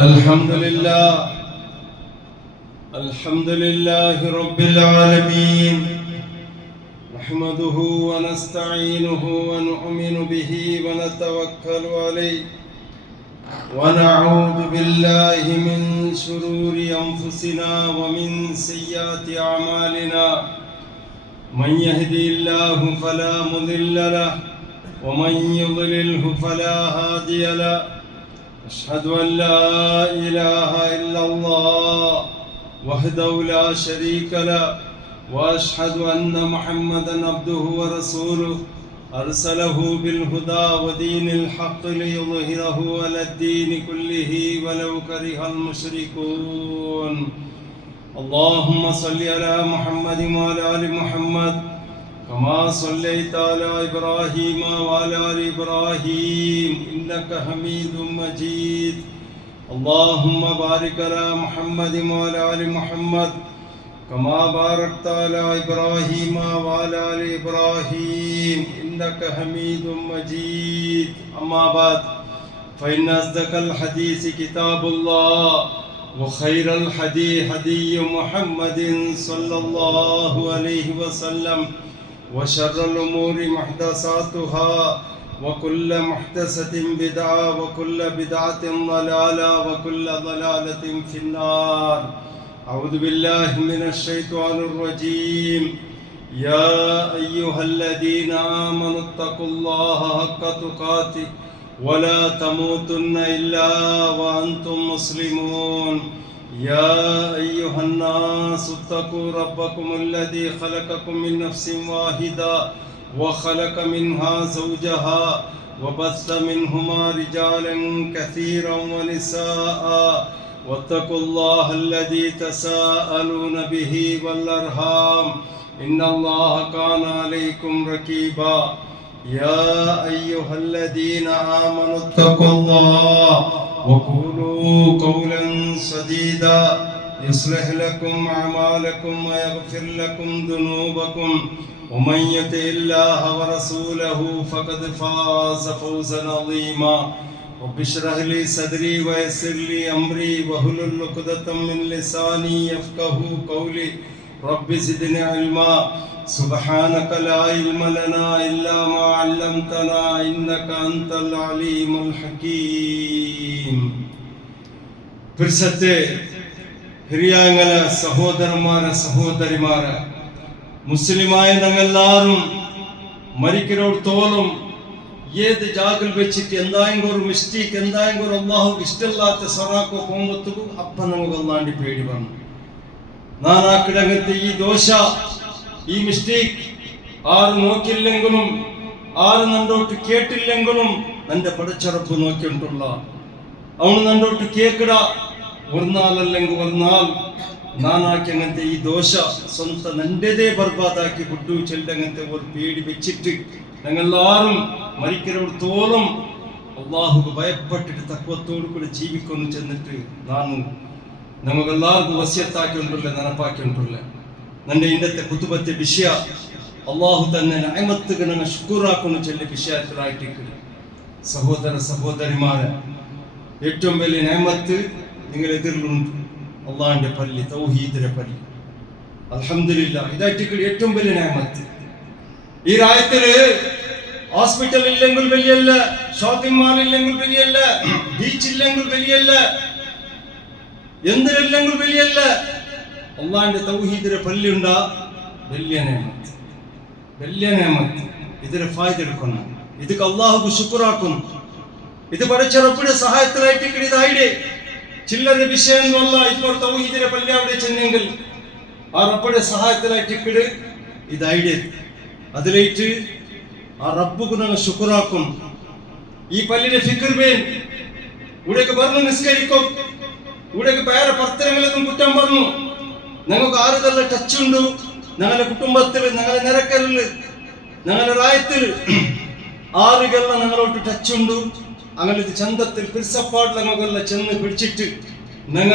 الحمد لله رب العالمين، نحمده ونستعينه ونؤمن به ونتوكل عليه، ونعوذ بالله من شرور أنفسنا ومن سيئات أعمالنا. من يهدي الله فلا مضل له ومن يضلله فلا هادي له. أشهد أن لا إله إلا الله وحده لا شريك له، وأشهد أن محمدا عبده ورسوله أرسله بالهدى ودين الحق ليظهره على الدين كله ولو كره المشركون. اللهم صل على محمد وعلى آل محمد كما صليت على إبراهيم وعلى آل إبراهيم إنك حميد مجيد. اللهم بارك على محمد وعلى آل محمد كما باركت على إبراهيم وعلى آل إبراهيم إنك حميد مجيد. أما بعد، فإن أصدق الحديث كتاب الله، وخير الهدي هدي محمد صلى الله عليه وسلم، وشر الأمور محدثاتها، وكل محدثة بدعة، وكل بدعة ضلالة، وكل ضلالة في النار. أعوذ بالله من الشيطان الرجيم. يا أيها الذين آمنوا اتقوا الله حق تقاته ولا تموتن إلا وأنتم مسلمون. يا أيها الناس اتقوا ربكم الذي خلقكم من نفس واحدة وخلق منها زوجها وبث منهما رجالا كثيرا ونساء، واتقوا الله الذي تساءلون به والأرحام إن الله كان عليكم رقيبا. يا أيها الذين آمنوا اتقوا الله وقولوا قولا سديدا يصلح لكم أعمالكم ويغفر لكم ذنوبكم، ومن يطع الله ورسوله فقد فاز فوزا عظيما. رب اشرح لي صدري ويسر لي أمري واحلل عقدة من لساني يفقهوا قولي. رب زدني علما. سبحانك لا علم لنا إلا ما علمتنا إنك أنت العليم الحكيم. പിർസത്തെ ഹിരിയാങ്ങല സഹോദരന്മാരെ സഹോദരിമാരെ, മുസ്ലിമായ ഞങ്ങളെല്ലാവരും മരിക്കരോടത്തോളം ഏത് ജാഗിൽ വെച്ചിട്ട് എന്തായെങ്കിലും ഒരു മിസ്റ്റേക്ക്, എന്തായെങ്കിലും അള്ളാഹു ഇഷ്ടമില്ലാത്ത സറാക്കോ പോകുമ്പത്തും അപ്പം നമുക്ക് ഒന്നാണ്ടി പേടി വന്നു. നാനാക്കിടങ്ങത്തെ ഈ ദോഷ, ഈ മിസ്റ്റേക്ക് ആര് നോക്കില്ലെങ്കിലും, ആര് നണ്ടോട്ട് കേട്ടില്ലെങ്കിലും എൻ്റെ പടച്ചറപ്പ് നോക്കിയിട്ടുള്ള അവന് നണ്ടോട്ട് കേക്കട. ഒരു നാളല്ലെങ്കിൽ ഒരു നാൾ നാനാക്കി അങ്ങനത്തെ ഈ ദോഷ സ്വന്തം നൻ്റെതേ ബർബാദാക്കി വിട്ടു ചെല്ലങ്ങനത്തെ ഒരു പേടി വെച്ചിട്ട് ഞങ്ങളെല്ലാവരും മരിക്കരോടത്തോളം അള്ളാഹുക്ക് ഭയപ്പെട്ടിട്ട് തക്വത്തോടു കൂടി ജീവിക്കുന്നു ചെന്നിട്ട് നാను നമുക്കെല്ലാവർക്കും വസ്യത്താക്കിയിട്ടുള്ള നനപ്പാക്കിയിട്ടുള്ള നന്റെ ഇന്നത്തെ കുത്തുബത്തെ വിഷയ അള്ളാഹു തന്നെ നഅമത്തുകൾ ഞങ്ങൾ ശുക്റാക്കുന്നു ചെല്ലി വിഷയത്തിലായിട്ട്. സഹോദര സഹോദരിമാരെ, ഏറ്റവും വലിയ നഅമത്ത് നിങ്ങൾ എതിരിലുണ്ട്. അള്ളാഹിന്റെ പള്ളി, തൗഹീദിന്റെ പള്ളി. അൽഹംദുലില്ലാ, ഇതായിട്ട് ഏറ്റവും വലിയ നഅമത്ത്. ഈ രാജ്യത്തില് ഹോസ്പിറ്റൽ ഇല്ലെങ്കിൽ വലിയല്ല, ഷോപ്പിംഗ് മാൾ ഇല്ലെങ്കിൽ വലിയല്ല, ബീച്ച് ഇല്ലെങ്കിൽ വലിയല്ല, എന്തിനില്ലെങ്കിൽ വലിയല്ല. അള്ളാഹിന്റെ തൗഹീദിന്റെ പള്ളി ഉണ്ടാ വലിയ നേമത്ത്, വലിയ നേമത്ത്. ഇതിന് ഫായ്ദ എടുക്കണം, ഇതൊക്കെ അള്ളാഹുക്ക് ശുക്റാക്കുന്നു. ഇത് പടച്ചറപ്പിന്റെ സഹായത്തിലായിട്ട് ഇതായിടെ ചില്ലറ വിഷയമൊന്നുമല്ല. ഇപ്പോൾ തൗഹീദിന്റെ പള്ളി അവിടെ ചെന്നെങ്കിൽ ആ റബ്ബിന്റെ സഹായത്തിലായിട്ട് ഇതായിടെ അതിലേറ്റ് ആ റബ്ബുക്ക് ഞങ്ങൾ ശുക്റാക്കും. ഈ പള്ളിയുടെ ഫിക്ർ വേൻ ഇവിടേക്ക് പറഞ്ഞു നിസ്കരിക്കും, ഇവിടേക്ക് വേറെ പ്രവർത്തനങ്ങളൊന്നും കുറ്റം പറഞ്ഞു. ഞങ്ങൾക്ക് ആറുതല്ല ടച്ച് ഉണ്ട്. ഞങ്ങളുടെ കുടുംബത്തിൽ, ഞങ്ങളുടെ നിരക്കലില്, ഞങ്ങളുടെ റായത്തിൽ ആറുകളെ ഞങ്ങളോട്ട് ടച്ച് ഉണ്ട്. അങ്ങനെ ചന്തത്തിൽ പിരിസപ്പാടിൽ ഞങ്ങളെല്ലാം ചെന്ന് പിടിച്ചിട്ട് ഞങ്ങ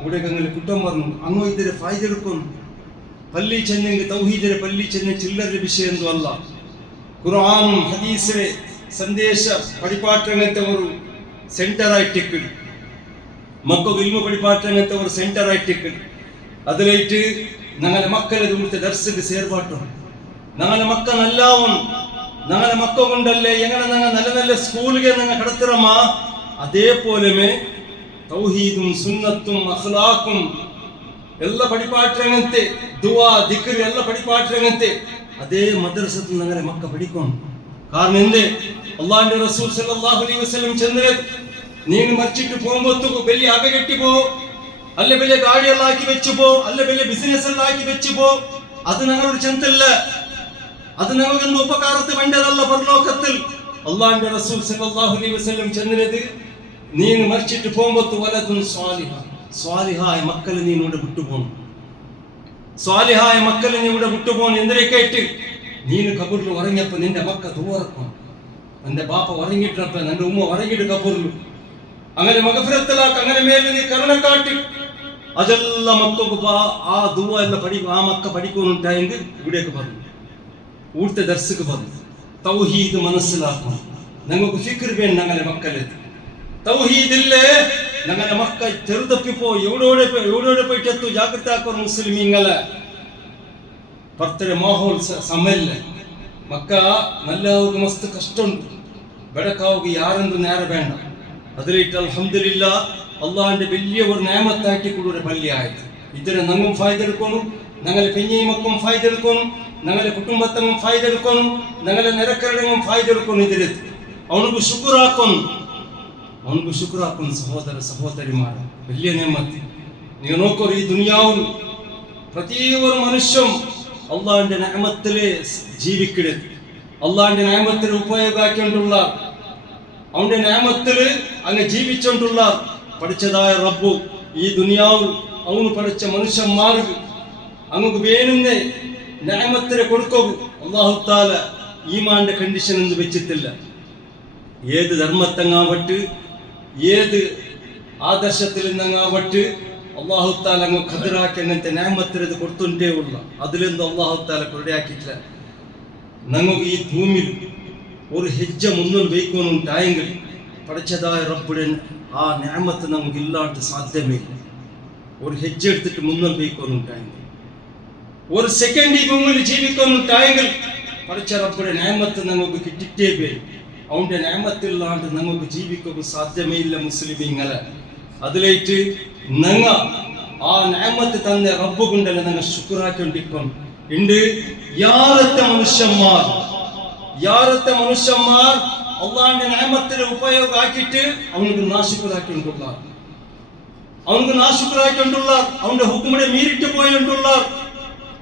ഇവിടേക്ക് അങ്ങനെ കുറ്റം പറഞ്ഞു. അങ്ങോ ഇതിരെ ഫായ്ദ എടുക്കും. പള്ളി ചെന്നെങ്കിൽ തൗഹീദിന്റെ പള്ളി ചെന്ന് ചില്ലറ വിഷയം അല്ല. ഖുർആനും ഹദീസിലെ ಸಂದೇಶ ಪಡಿಪಾಟಂಗಂತ ಅವರು ಸೆಂಟರ್ ಆಗಿ മക്കൾക്ക് ഇൽമു പഠിപ്പാറ്റങ്ങനത്തെ ഒരു സെന്റർ ആയിട്ട് അതിലേറ്റ് ഞങ്ങളെ മക്കളെ ഇവിടുത്തെ ദർശക്ക് സേർപാട്ടും ഞങ്ങളെ മക്ക നല്ലാവും ഞങ്ങളെ മക്ക കൊണ്ടല്ലേ എങ്ങനെ ഞങ്ങൾ നല്ല നല്ല സ്കൂളിಗೆ ഞങ്ങൾ കടത്തിറമ്മ അതേപോലെ തൗഹീദും സുന്നത്തും അഖ്ലാഖും ಎಲ್ಲ പഠിപ്പാറ്റങ്ങനത്തെ ദുആ ദിക്ർ ಎಲ್ಲ പഠിപ്പാറ്റങ്ങനത്തെ അതേ മദ്രസത്തിൽ ഞങ്ങളെ മക്ക പഠിക്കും കാരണം എന്തേ അല്ലാഹുവിന്റെ റസൂൽ സല്ലല്ലാഹു അലൈഹി വസല്ലം ചെന്നത് നീನು മരിച്ചിട്ട് പോകുമ്പോഴത്തേക്ക് വലിയ അകകെട്ടി പോ അല്ല വലിയ ഗാഡിയെല്ലാം ആക്കി വെച്ചു പോ അല്ല വലിയ ബിസിനസ് എല്ലാം ആക്കി വെച്ചു പോ അത് ഞങ്ങളോട് ചെന്തല്ല അത് ഞങ്ങൾക്ക് ഉപകാരത്തിൽ വേണ്ടതല്ല പരലോകത്തിൽ അല്ലാഹുവിന്റെ റസൂൽ സല്ലല്ലാഹു അലൈഹി വസല്ലം ചെന്നത് നീನು മരിച്ചിട്ട് പോകുമ്പോഴത്തെ വലതുൻ സ്വാലിഹായ മക്കളെ നീ ഇവിടെ വിട്ടുപോകണം സ്വാലിഹായ മക്കളെ നീ ഇവിടെ വിട്ടുപോകണം എന്തിനേക്കായിട്ട് നീನು കബറിൽ ഉറങ്ങിയപ്പോ നിന്റെ മക്ക ദൂറക്കും നിന്റെ ബാപ്പ ഉറങ്ങിയിട്ടപ്പ നിന്റെ ഉമ്മ ഉറങ്ങിയിട്ട് കബറിൽ അങ്ങനെ മഗഫിറത്തിലാക്ക് അങ്ങനെ മേലെ നീ കരുണ കാട്ടി അതെല്ലാം മക്കൾക്ക് ആ ദുആ എല്ലാം ആ മക്ക പഠിക്കുന്നുണ്ടായെങ്കിൽ ഇവിടേക്ക് പറഞ്ഞു ഊട്ടത്തെ ദർശക്ക് പറഞ്ഞു തൗഹീദ് മനസ്സിലാക്കണം ഞങ്ങൾക്ക് ഫിക്ർ വേണം ഞങ്ങളെ മക്കളെ തൗഹീദില്ലേ ഞങ്ങളെ മക്ക ചെറുതപ്പിപ്പോ എവിടെ പോയിട്ടെത്തു ജാഗ്രത ആക്കോ മുസ്ലിമീങ്ങളെ ಪರ್ತಾರೆ ಮಾಹೋಲ್ ಸಮಲ್ಲ ಮಕ್ಕ ನಲ್ಲವಾಗ ಮಸ್ತ್ ಕಷ್ಟ ಉಂಟು ಬೆಳಕಾವಾಗ ಯಾರೆಂದು ನೇರ ಬೇಡ അതിലിട്ട് അൽഹംദുലില്ലാ അള്ളാഹിന്റെ വലിയ ഒരു നിയമത്താക്കി കൂടെ പള്ളി ആയത് ഇതിന് ഞങ്ങളും ഫായ്ദ എടുക്കണം ഞങ്ങളെ പെഞ്ഞയും മക്കും ഫായ്ദ എടുക്കണം ഞങ്ങളെ കുടുംബത്തങ്ങും ഫായ്ദ എടുക്കണം ഞങ്ങളെ നിരക്കരടങ്ങും ഫായ്ദ എടുക്കണം ഇതിൽ അവനക്ക് ശുക്രാക്കണം സഹോദര സഹോദരിമാരെ വലിയ നിയമത്ത് നിങ്ങൾ നോക്കൂ ഈ ദുനിയാവിൽ പ്രതി ഒരു മനുഷ്യൻ അള്ളാഹിന്റെ നിഅമത്തിലെ ജീവിക്കരുത് അള്ളാഹിന്റെ നിഅമത്തിൽ ഉപയോഗമാക്കിക്കൊണ്ടുള്ള അവന്റെ നിഅമത്തില് അങ്ങ് ജീവിച്ചുകൊണ്ടുള്ള പഠിച്ചതായ റബ്ബു ഈ ദുനിയാവിൽ അവന് പഠിച്ച മനുഷ്യന്മാർക്ക് അങ്ങ് വേணுന്ന നിഅമത്തിനെ കൊടുക്കും അല്ലാഹു തആല ഈമാന്റെ കണ്ടീഷൻ എന്ന് വെച്ചിട്ടില്ല ഏത് ധർമ്മത്തങ്ങാവട്ട് ഏത് ആദർശത്തിൽ നിന്നങ്ങാവട്ട് അല്ലാഹു തആല അങ്ങ് ഖദറാക്കി അങ്ങനത്തെ നിഅമത്തിനെ കൊടുത്തുണ്ടേ ഉള്ള അതിലൊന്നും അല്ലാഹു തആല കൊടയാക്കിയിട്ടില്ല ഞങ്ങൾക്ക് ഈ ഭൂമിയിൽ ഒരു ഹെജ്ജ മുന്നോട്ട് വയ്ക്കുന്നുണ്ടായെങ്കിൽ പഠിച്ചതായ റബ്ബുടെ ആ നിഅമത്ത് നമുക്ക് ഇല്ലാണ്ട് സാധ്യമേ ഒരു ഹെജ്ജ എടുത്തിട്ട് മുന്നോട്ട് വയ്ക്കുന്നുണ്ടായെങ്കിൽ ഒരു സെക്കൻഡ് ഈ ഭൂമിയിൽ ജീവിക്കുന്നുണ്ടായെങ്കിൽ പഠിച്ച റബ്ബുടെ നിഅമത്ത് നമുക്ക് കിട്ടിട്ടേ പോയി അവന്റെ നിഅമത്തില്ലാണ്ട് നമുക്ക് ജീവിക്കുക സാധ്യമേ ഇല്ല മുസ്ലിമീങ്ങളെ അതിലേറ്റ് ഞങ്ങ ആ നിഅമത്ത് തന്ന റബ്ബ് കൊണ്ടല്ല ഞങ്ങൾ ശുക്രാക്കൊണ്ടിരിക്കും ഉണ്ട് യാറത്തെ മനുഷ്യന്മാർ അള്ളാഹിന്റെ നിഅമത്തിനെ ഉപയോഗമാക്കിയിട്ട് അവനക്ക് നാശുക്കരാക്കിക്കൊണ്ടുള്ള അവന്റെ ഹുക്കുമിനെ മീറിട്ട് പോയിട്ടുള്ള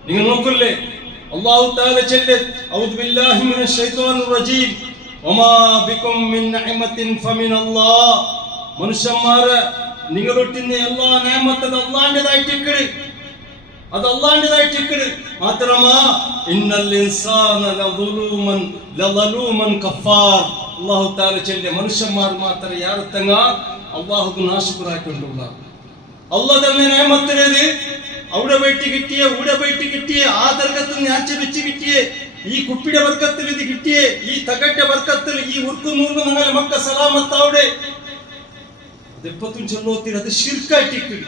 നിങ്ങൾ നോക്കില്ലേ അല്ലാഹു തആല ചൊല്ലെ ഔദു ബില്ലാഹി മിനശ് ശൈത്വാനിർ റജീം വമാ ബികും മിൻ നിഅമത്തിൻ ഫമിനല്ലാഹ് മനുഷ്യന്മാരെ നിങ്ങളൊട്ടിന്റെ എല്ലാ നിഅമത്തും അല്ലാഹുവിന്റേതായിട്ടിക്കട് അത് അല്ലാഹുവിന്റേതായിട്ടിക്കട് മാത്രമാ ഇന്നൽ ഇൻസാന ലളൂമൻ കഫാർ അല്ലാഹു തആല ചൊല്ലെ മനുഷ്യന്മാർ മാത്രം യാരത്തങ്ങ അല്ലാഹുക്ക് നാശുക്കരാക്കിക്കൊണ്ടുള്ള അല്ലാഹു തന്നെ നിഅമത്തിനെ അവിടെ പോയിട്ട് കിട്ടിയ ആ ദർഗത്തിൽ ഞാച്ച വെച്ച് കിട്ടിയ ഈ കുപ്പിയുടെ വർക്കത്തിൽ ഇത് കിട്ടിയ ഈ തകന്റെ വർക്കത്തിൽ ഈ ഉർക്കുന്നൂർന്ന് നിങ്ങളെ മക്ക സലാമത്താവിടെ അതെപ്പത്തും ചൊല്ലോത്തിൽ അത് ശിർക്കായിട്ടിക്കട്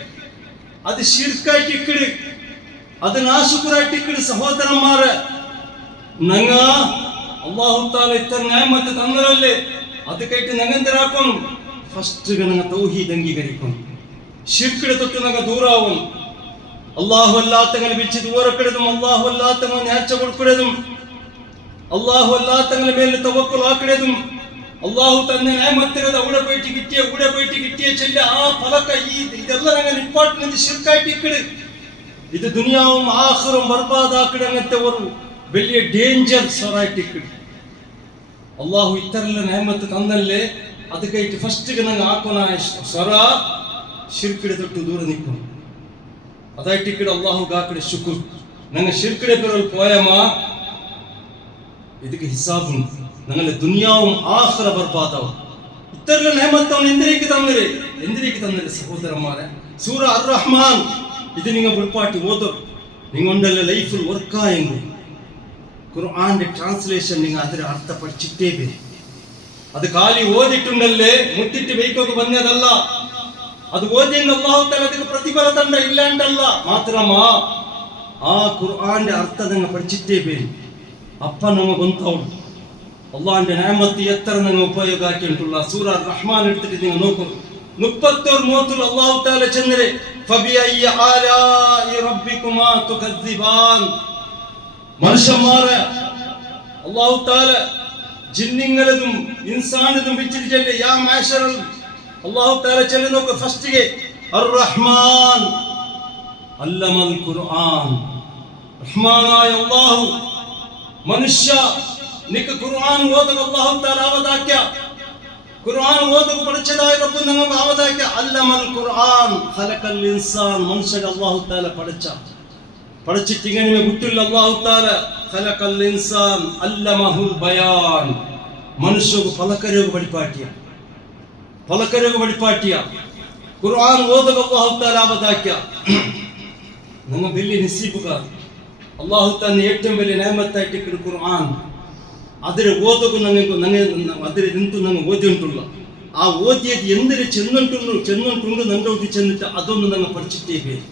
അത് നാശുക്കരായിട്ടിക്കട് സഹോദരന്മാരെ ഞങ്ങ അല്ലാഹു തആല ഇത്ര നിഅമത്ത് തന്നരല്ലേ അത് കേട്ട് ഞങ്ങൾ എന്തരാക്കണം ഫസ്റ്റ് ഞങ്ങൾ തൗഹീദ് അംഗീകരിക്കണം ശിർക്കിനെ തൊട്ട് ഞങ്ങൾ ദൂരാവും അല്ലാഹു അല്ലാത്തങ്ങളെ വിളിച്ച് ദൂരക്കിടതും അല്ലാഹു അല്ലാത്തങ്ങളെ നേർച്ച കൊടുക്കിടതും അല്ലാഹു അല്ലാത്തങ്ങളെ മേലെ തവക്കുൽ ആക്കിടതും അല്ലാഹു തന്നെ നിഅമത്തിനെ അവിടെ പോയിട്ട് കിട്ടിയ ചെല്ല ആ ഫലക ഇതെല്ലാം ഞങ്ങൾ ഇമ്പോർട്ടന്റ് ശിർക്കായിട്ടിക്കട് ഇത് ദുനിയാവും ആഖിറും ബർബാദാക്കിട അങ്ങനത്തെ ഒരു വലിയ ഡേഞ്ചർ സൊറായിട്ടിക്കട് അല്ലാഹു ഇത്തരല്ല നിഅമത്ത് തന്നല്ലേ അത് കേട്ട് ഫസ്റ്റ് ഞങ്ങൾ ആക്കണായ സ്വറ ശിർക്കിനെ തൊട്ട് ദൂരെ നിൽക്കണം അതായിട്ടിക്കട് അല്ലാഹു ഗാക്കടെ ശുക്ർ ഞങ്ങൾ ശിർക്കിനെ പിറൽ പോയമാ ಇದಕ್ಕೆ ಹಿಸಾಬು ഞങ്ങളുടെ ദുനിയാവും ആഖിറ ബർബാദാവും ഇത്തരല്ല നിഅമത്ത് അവൻ എന്തിനേക്ക് തന്നരെ സഹോദരന്മാരെ സൂറ അർ റഹ്മാൻ ഇത് നിങ്ങൾ ഉൾപ്പാട്ടി ഓതും നിങ്ങളുടെ ലൈഫിൽ വർക്കായെങ്കിൽ ഖുർആന്റെ ട്രാൻസ്ലേഷൻ നിങ്ങൾ അതിന്റെ അർത്ഥം പഠിച്ചിട്ടേ വരും അത് കാലി ഓതിട്ടുണ്ടല്ലേ മുട്ടിട്ട് വയ്ക്കൊക്കെ വന്നതല്ല ಅದು ಓದಿಯಂಗ ಅಲ್ಲಾಹು ತಾಲ ಅದಕ್ಕೆ ಪ್ರತಿಫಲ ತಂಡ ಇಲ್ಲ ಅಂತಲ್ಲ. ಮಾತ್ರಮ್ಮ ಆ ഖുർആന്റെ ಅರ್ಥದಂಗ പഠിച്ചിട്ടേ ಬೇರೆ ಅಪ್ಪ ನಮಗೆ ಗೊಂತವಳು ಅಲ್ಲಾಹന്റെ ನೇಮತ್ತು ಎತ್ತರ ನಂಗೆ ಉಪಯೋಗ ಆಕಿಂಟುಲ್ಲ. ಸೂರ ರಹ್ಮಾನ್ എടുത്തിട്ട് നിങ്ങൾ നോക്കൂ 31-30 അല്ലാഹു തആല ചെന്നരെ ഫബിഅയ്യ ആലാഇ റബ്ബികുമാ തുകദ്ദിബാൻ. മനുഷ്യന്മാരെ അല്ലാഹു തആല ജിന്നിങ്ങളതും ഇൻസാനതും വിളിച്ചിട്ട് ചെല്ലെ യാ മാശറൽ അല്ലാഹു തആല ചെല്ലെ നോക്ക്. ഫസ്റ്റിಗೆ അർ റഹ്മാൻ അല്ലമൽ ഖുർആൻ. റഹ്മാനായ അല്ലാഹു മനുഷ്യ നിക്ക് ഖുർആൻ ഓതുക അല്ലാഹു തആല അവതാക്യ. ഖുർആൻ ഓതുക പഠിച്ചതായ റബ്ബ് നമുക്ക് അവതാക്യ. അല്ലമൽ ഖുർആൻ ഖലഖൽ ഇൻസാൻ. മനുഷ്യനെ അല്ലാഹു തആല പഠിച്ചിട്ട് ഇങ്ങനെ വിട്ടില്ല. അല്ലാഹു തആല ഖലഖൽ ഇൻസാൻ അല്ലമഹുൽ ബയാൻ. മനുഷ്യക്ക് പലകരയോഗ പഠിപ്പാട്ടിയ ഖുർആൻ ഓതുക അല്ലാഹു തആല അവതാക്യ. നിങ്ങൾ വലിയ നസീബുകാർ. അല്ലാഹു തആല ഏറ്റവും വലിയ നെഹമത്തായിട്ട് ഖുർആൻ അതിരെ ಓದೋಕು അതിരെ ನಿಂತು ನಂಗೆ ಓದಿ ಉಂಟುಲ್ಲ. ಆ ಓದಿಯದು ಎಂದರೆ ಚೆನ್ನುಂಟುಂಡು ನಂದೊಟ್ಟಿ ಚೆನ್ನಿಟ್ಟು ಅದೊಂದು ನಂಗೆ പഠിച്ചിട്ടേ ಬೇರೆ.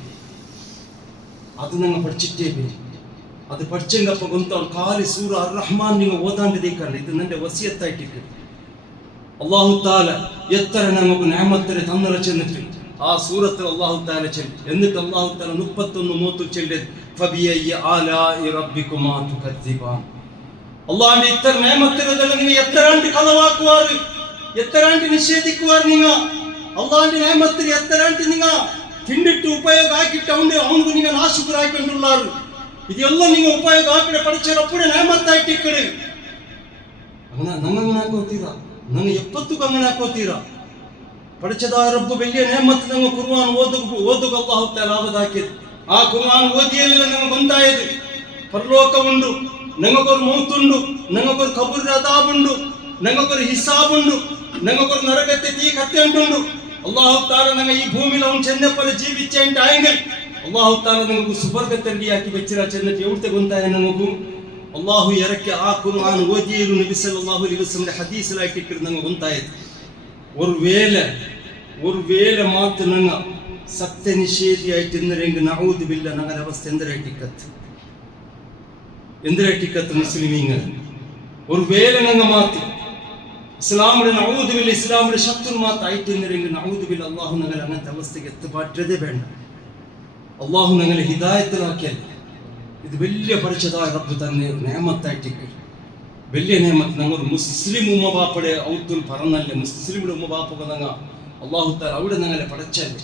ಅದು പഠിച്ചെങ്കപ്പ ಗೊಂತವಳು ಖಾಲಿ ಸೂರ ಅರ್ ರಹ್ಮಾನ್ ನೀವು ಓದಾಂಡಿದೇಕಲ್ಲ. ಇದು ನನ್ನ ವಸಿಯತ್ತಾಯಿಟ್ಟಿಟ್ಟು ಅಲ್ಲಾಹು ತಾಲ ಎತ್ತರ ನಮಗೂ ನೇಮತ್ತರೆ ತನ್ನರ ಚೆನ್ನಿಟ್ಟು ಆ ಸೂರത്തിൽ അല്ലാഹു തആല ചെല്ലി. എന്നിട്ട് അല്ലാഹു തആല 31-30 ചെല്ലിയത് ഫബിഅയ്യ ആലാഇ റബ്ബികുമാ തുകദ്ദിബാൻ. അള്ളാന്റെ ഇത്ര നേമത്തിനെല്ലാം നിങ്ങൾ എത്രാണ്ട് കളവാക്കുവാറ്, എത്രാണ്ട് നിഷേധിക്കുവാറ്. നിങ്ങൾ അള്ളാന്റെ നേമത്തിൽ എത്രാണ്ട് നിങ്ങൾ തിന്നിട്ട് ഉപയോഗ ആക്കിയിട്ട് അവനക്ക് നിങ്ങൾ നാശുക്കറാക്കിക്കൊണ്ടുള്ളാറ്. ഇതെല്ലാം നിങ്ങൾ ഉപയോഗ ആക്കിടെ പഠിച്ചപ്പോഴേ നേമത്തായിട്ടിക്കട് അങ്ങനെ ಹಾಕೋತೀರಾ? ನಂಗೆ ಎಪ್ಪತ್ತಕ್ಕೂ അങ്ങനെ ಹಾಕೋತೀರಾ? പഠിച്ചതായ റബ്ബ് വലിയ നേമത്ത് നിങ്ങൾ ഖുർആൻ ಓದುಗ അല്ലാഹു തആല അവതാക്കിയത്. ആ ഖുർആൻ ഓതിയല്ല നിങ്ങൾ ಬಂದಾയത് ಪರಲೋಕವುಂಡು, ഞങ്ങൾക്കൊരു മൗത്തുണ്ട്, ഞങ്ങൾക്കൊരു ഖബറിന്റെ അദാബുണ്ട്, ഞങ്ങൾക്കൊരു ഹിസാബുണ്ട്, ഞങ്ങൾക്കൊരു നരകത്തെ തീ കത്തിയുണ്ട്. അല്ലാഹു തആല ഞങ്ങൾ ഈ ഭൂമിയിൽ അവൻ ചെന്നപ്പോലെ ജീവിച്ചെങ്കിൽ അല്ലാഹു തആല ഞങ്ങൾക്ക് സുവർഗത്തണ്ടിയാക്കി വെച്ചിരാ. ചെന്നിട്ട് എവിടുത്തെ ഗൊന്തായ ഞങ്ങൾക്ക് അല്ലാഹു ഇറക്കി ആ ഖുർആൻ ഓതിയലും നബി സല്ലല്ലാഹു അലൈഹി വസല്ലം ഹദീസിലായിട്ട് ഞങ്ങൾ ഗൊന്തായത്. ഒരു വേല മാത്ര ഞങ്ങൾ സത്യനിഷേധിയായിട്ട് ഇന്നരെങ്കിൽ നഊദു ബില്ലാഹ് ഞങ്ങളുടെ അവസ്ഥ എന്തിരട്ടിക്കത്ത് മുസ്ലിമീങ്ങൾ ഒരു വേല ഞങ്ങൾ മാറ്റി ഇസ്ലാമിന്റെ നഊദു ബില്ലാഹ് ഇസ്ലാമിന്റെ ശത്രു മാറ്റായിട്ട് ഇന്നരെങ്കിൽ നഊദു ബില്ലാഹ് അല്ലാഹു ഞങ്ങൾ അങ്ങനത്തെ അവസ്ഥയ്ക്ക് എത്തിപ്പാറ്റതേ വേണ്ട. അല്ലാഹു ഞങ്ങളെ ഹിദായത്തിലാക്കിയാൽ ഇത് വലിയ പഠിച്ചതായ റബ്ബ് തന്നെ നേമത്തായിട്ട് വലിയ നേമത്ത്. ഞങ്ങൾ മുസ്ലിം ഉമ്മ ബാപ്പയുടെ ഔത്തുൽ പറഞ്ഞല്ലേ, മുസ്ലിമിന്റെ ഉമ്മ ബാപ്പൊക്കെ ഞങ്ങൾ അല്ലാഹു തആല അവിടെ ഞങ്ങളെ പഠിച്ചല്ലേ.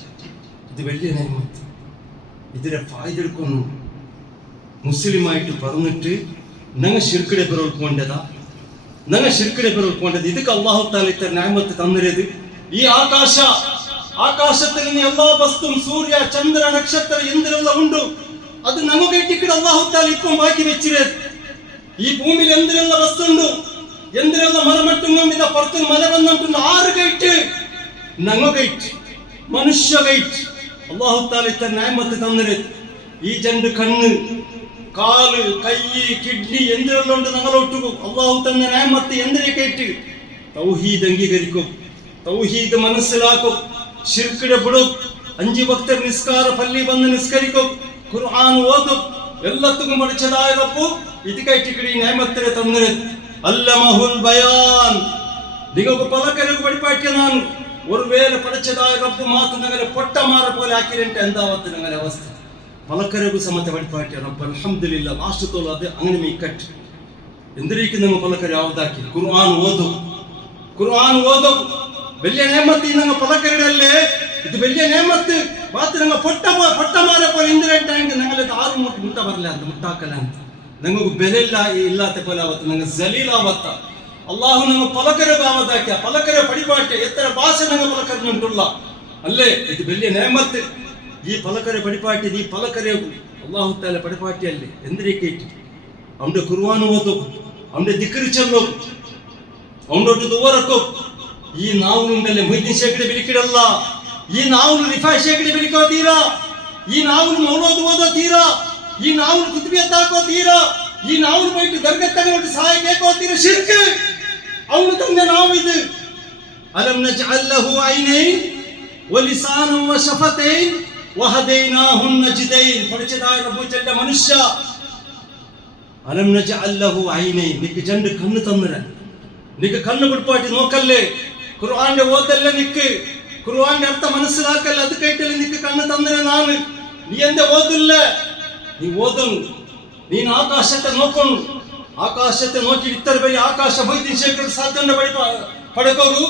ഇത് വലിയ നേമത്ത്. ഇതിനെ ഫായ്ദ എടുക്കുന്നു. മുസ്ലിമായിട്ട് പറഞ്ഞിട്ട് ഞങ്ങൾ ശിർക്കിടെ പിറവിക്കൊണ്ടതാ, ಇದಕ್ಕೆ ಅಲ್ಲಾಹು ತಾಲ ಇತರ ನ್ಯಾಮತ್ ತಂದಿರೋದು. ಈ ಆಕಾಶത്തിൽ നിന്ന് എല്ലാ വസ്തുവും സൂര്യ ചന്ദ്ര നക്ഷത്ര എന്തെല്ലാം ഉണ്ട് അത് നമുക്ക് ഇട്ടിട്ട് അല്ലാഹു തആല ഇപ്പം ബാക്കി വെച്ചിരുന്നത്. ഈ ഭൂമിയിൽ എന്തെല്ലാം വസ്തു ഉണ്ട്, എന്തെല്ലാം മരമട്ടും ഇതാ പുറത്ത് മല വന്നിട്ടുണ്ട്. 6 ഗേറ്റ് ഞങ്ങൾ ഗേറ്റ് മനുഷ്യ ഗേറ്റ് അല്ലാഹു തആല ഇತರ ನ್ಯಾಮತ್ ತಂದಿರೋದು. ഈ രണ്ട് കണ്ണ്, കാല്, കൈ, കിഡ്നി എന്തെല്ലാം ഉണ്ട് ഞങ്ങളൊട്ടുക്കും അല്ലാഹു തന്ന ന്യാമത്ത് എന്തിനൊക്കെ ഇട്ട് തൗഹീദ് അംഗീകരിക്കും, തൗഹീദ് മനസ്സിലാക്കും, ശിർക്കിടെ വിടും, 5 വക്ത നിസ്കാര പള്ളി വന്ന് നിസ്കരിക്കും, ഖുർആൻ ഓതും. എല്ലാത്തും പഠിച്ചതായ റബ്ബ് ഇതിക്കായിട്ട് ഈ ന്യാമത്തിനെ തന്നത്. അല്ലമഹുൽ ബയാൻ. നിങ്ങൾക്ക് പലകരക്ക് പഠിപ്പാക്കിയ ഞാൻ ഒരു വേല പഠിച്ചതായ റബ്ബ് മാത്രം ഞങ്ങളെ പൊട്ടമാരെ പോലെ ആക്കിയിട്ട് എന്താവത്ത് ഞങ്ങളുടെ അവസ്ഥ. പലക്കരಗೂ ಸಮತೆ പഠിപ്പാക്കിയ റബ്ബ് അൽഹംദുലില്ലാ ലാസ്റ്റത്തോളം അത് അങ്ങനെ മീക്കട്ട് എന്തിരിക്കും നിങ്ങൾ പലക്കര ആവതാക്കി. ഖുർആൻ ഓതും വലിയ നേമത്ത്. നിങ്ങൾ പലക്കരടല്ലേ ഇത് വലിയ നേമത്ത്. മാത്രം നിങ്ങൾ പൊട്ടമാരെ പോലെ എന്തിനായിട്ടാണെങ്കിൽ ഞങ്ങളത് ആരും മുട്ട പറയില്ല ಅಂತ മുട്ടാക്കല ಅಂತ നിങ്ങൾക്ക് ಬೆಲೆಯಿല്ലാത്ത പോലെ ആവത്ത്, നിങ്ങൾ ജലീലാവത്ത. അല്ലാഹു നിങ്ങൾ പലക്കരക്ക് ആവതാക്കിയ പലക്കര പഠിപ്പാക്കിയ എത്ര ഭാഷ നിങ്ങൾ പലക്കരനുണ്ടുള്ള അല്ലേ. ഇത് വലിയ നേമത്ത്. ഈ പലക്കര പഠിപ്പാട്ടി ഈ പലക്കര അല്ലാഹു തആല പഠിപ്പാട്ടിയല്ലേ എന്തിനേക്കേറ്റ് അവന്റെ ഖുർആൻ ഓതും, അവന്റെ ദിക്ർ ചൊല്ലും, അവനോട്ട് ദുആറക്കും. ഈ നാവുണ്ടല്ലേ മൊയ്തീൻ ശേഖിടെ വിളിക്കിടല്ല, ഈ നാവുൽ റിഫാ ശേഖിടെ വിളിക്കോ തീരാ, ഈ നാവുൽ മൗലൂദ് ഓതോ തീരാ, ഈ നാവുൽ കുതുബിയത്താക്കോ തീരാ, ഈ നാവുൽ പോയിട്ട് ദർഗത്തങ്ങോട്ട് സഹായം കേൾക്കോ തീരാ. ശിർക്ക് അവന് തന്നെ നാവ് ഇത്. അലം നജ്അൽ ലഹു ഐനൈൻ വലിസാനം വശഫതൈൻ വഹദൈനാഹുൻ നജ്ദൈൻ. പഠിച്ചതായ റബ്ബ് ചൊല്ല മനുഷ്യ അലം നജഅൽ ലഹു ഐനൈൻ. നിക്ക് രണ്ട് കണ്ണ് തന്നിരാൻ, നിക്ക് കണ്ണ് പിടിപ്പാട്ടി നോക്കല്ലേ, ഖുർആന്റെ ഓതല്ലേ, നിക്ക് ഖുർആന്റെ അർത്ഥം മനസ്സിലാക്കല്ലേ, അത് കേട്ടല്ലേ നിക്ക് കണ്ണ് തന്നിരാനാണ്. നീ എന്താ ഓതില്ല? നീ ഓതും, നീ ആകാശത്തെ നോക്കണം. ആകാശത്തെ നോക്കി ഇത്ര വലിയ ആകാശ വൈദ്യം സാധ്യത പടക്കോകൂ.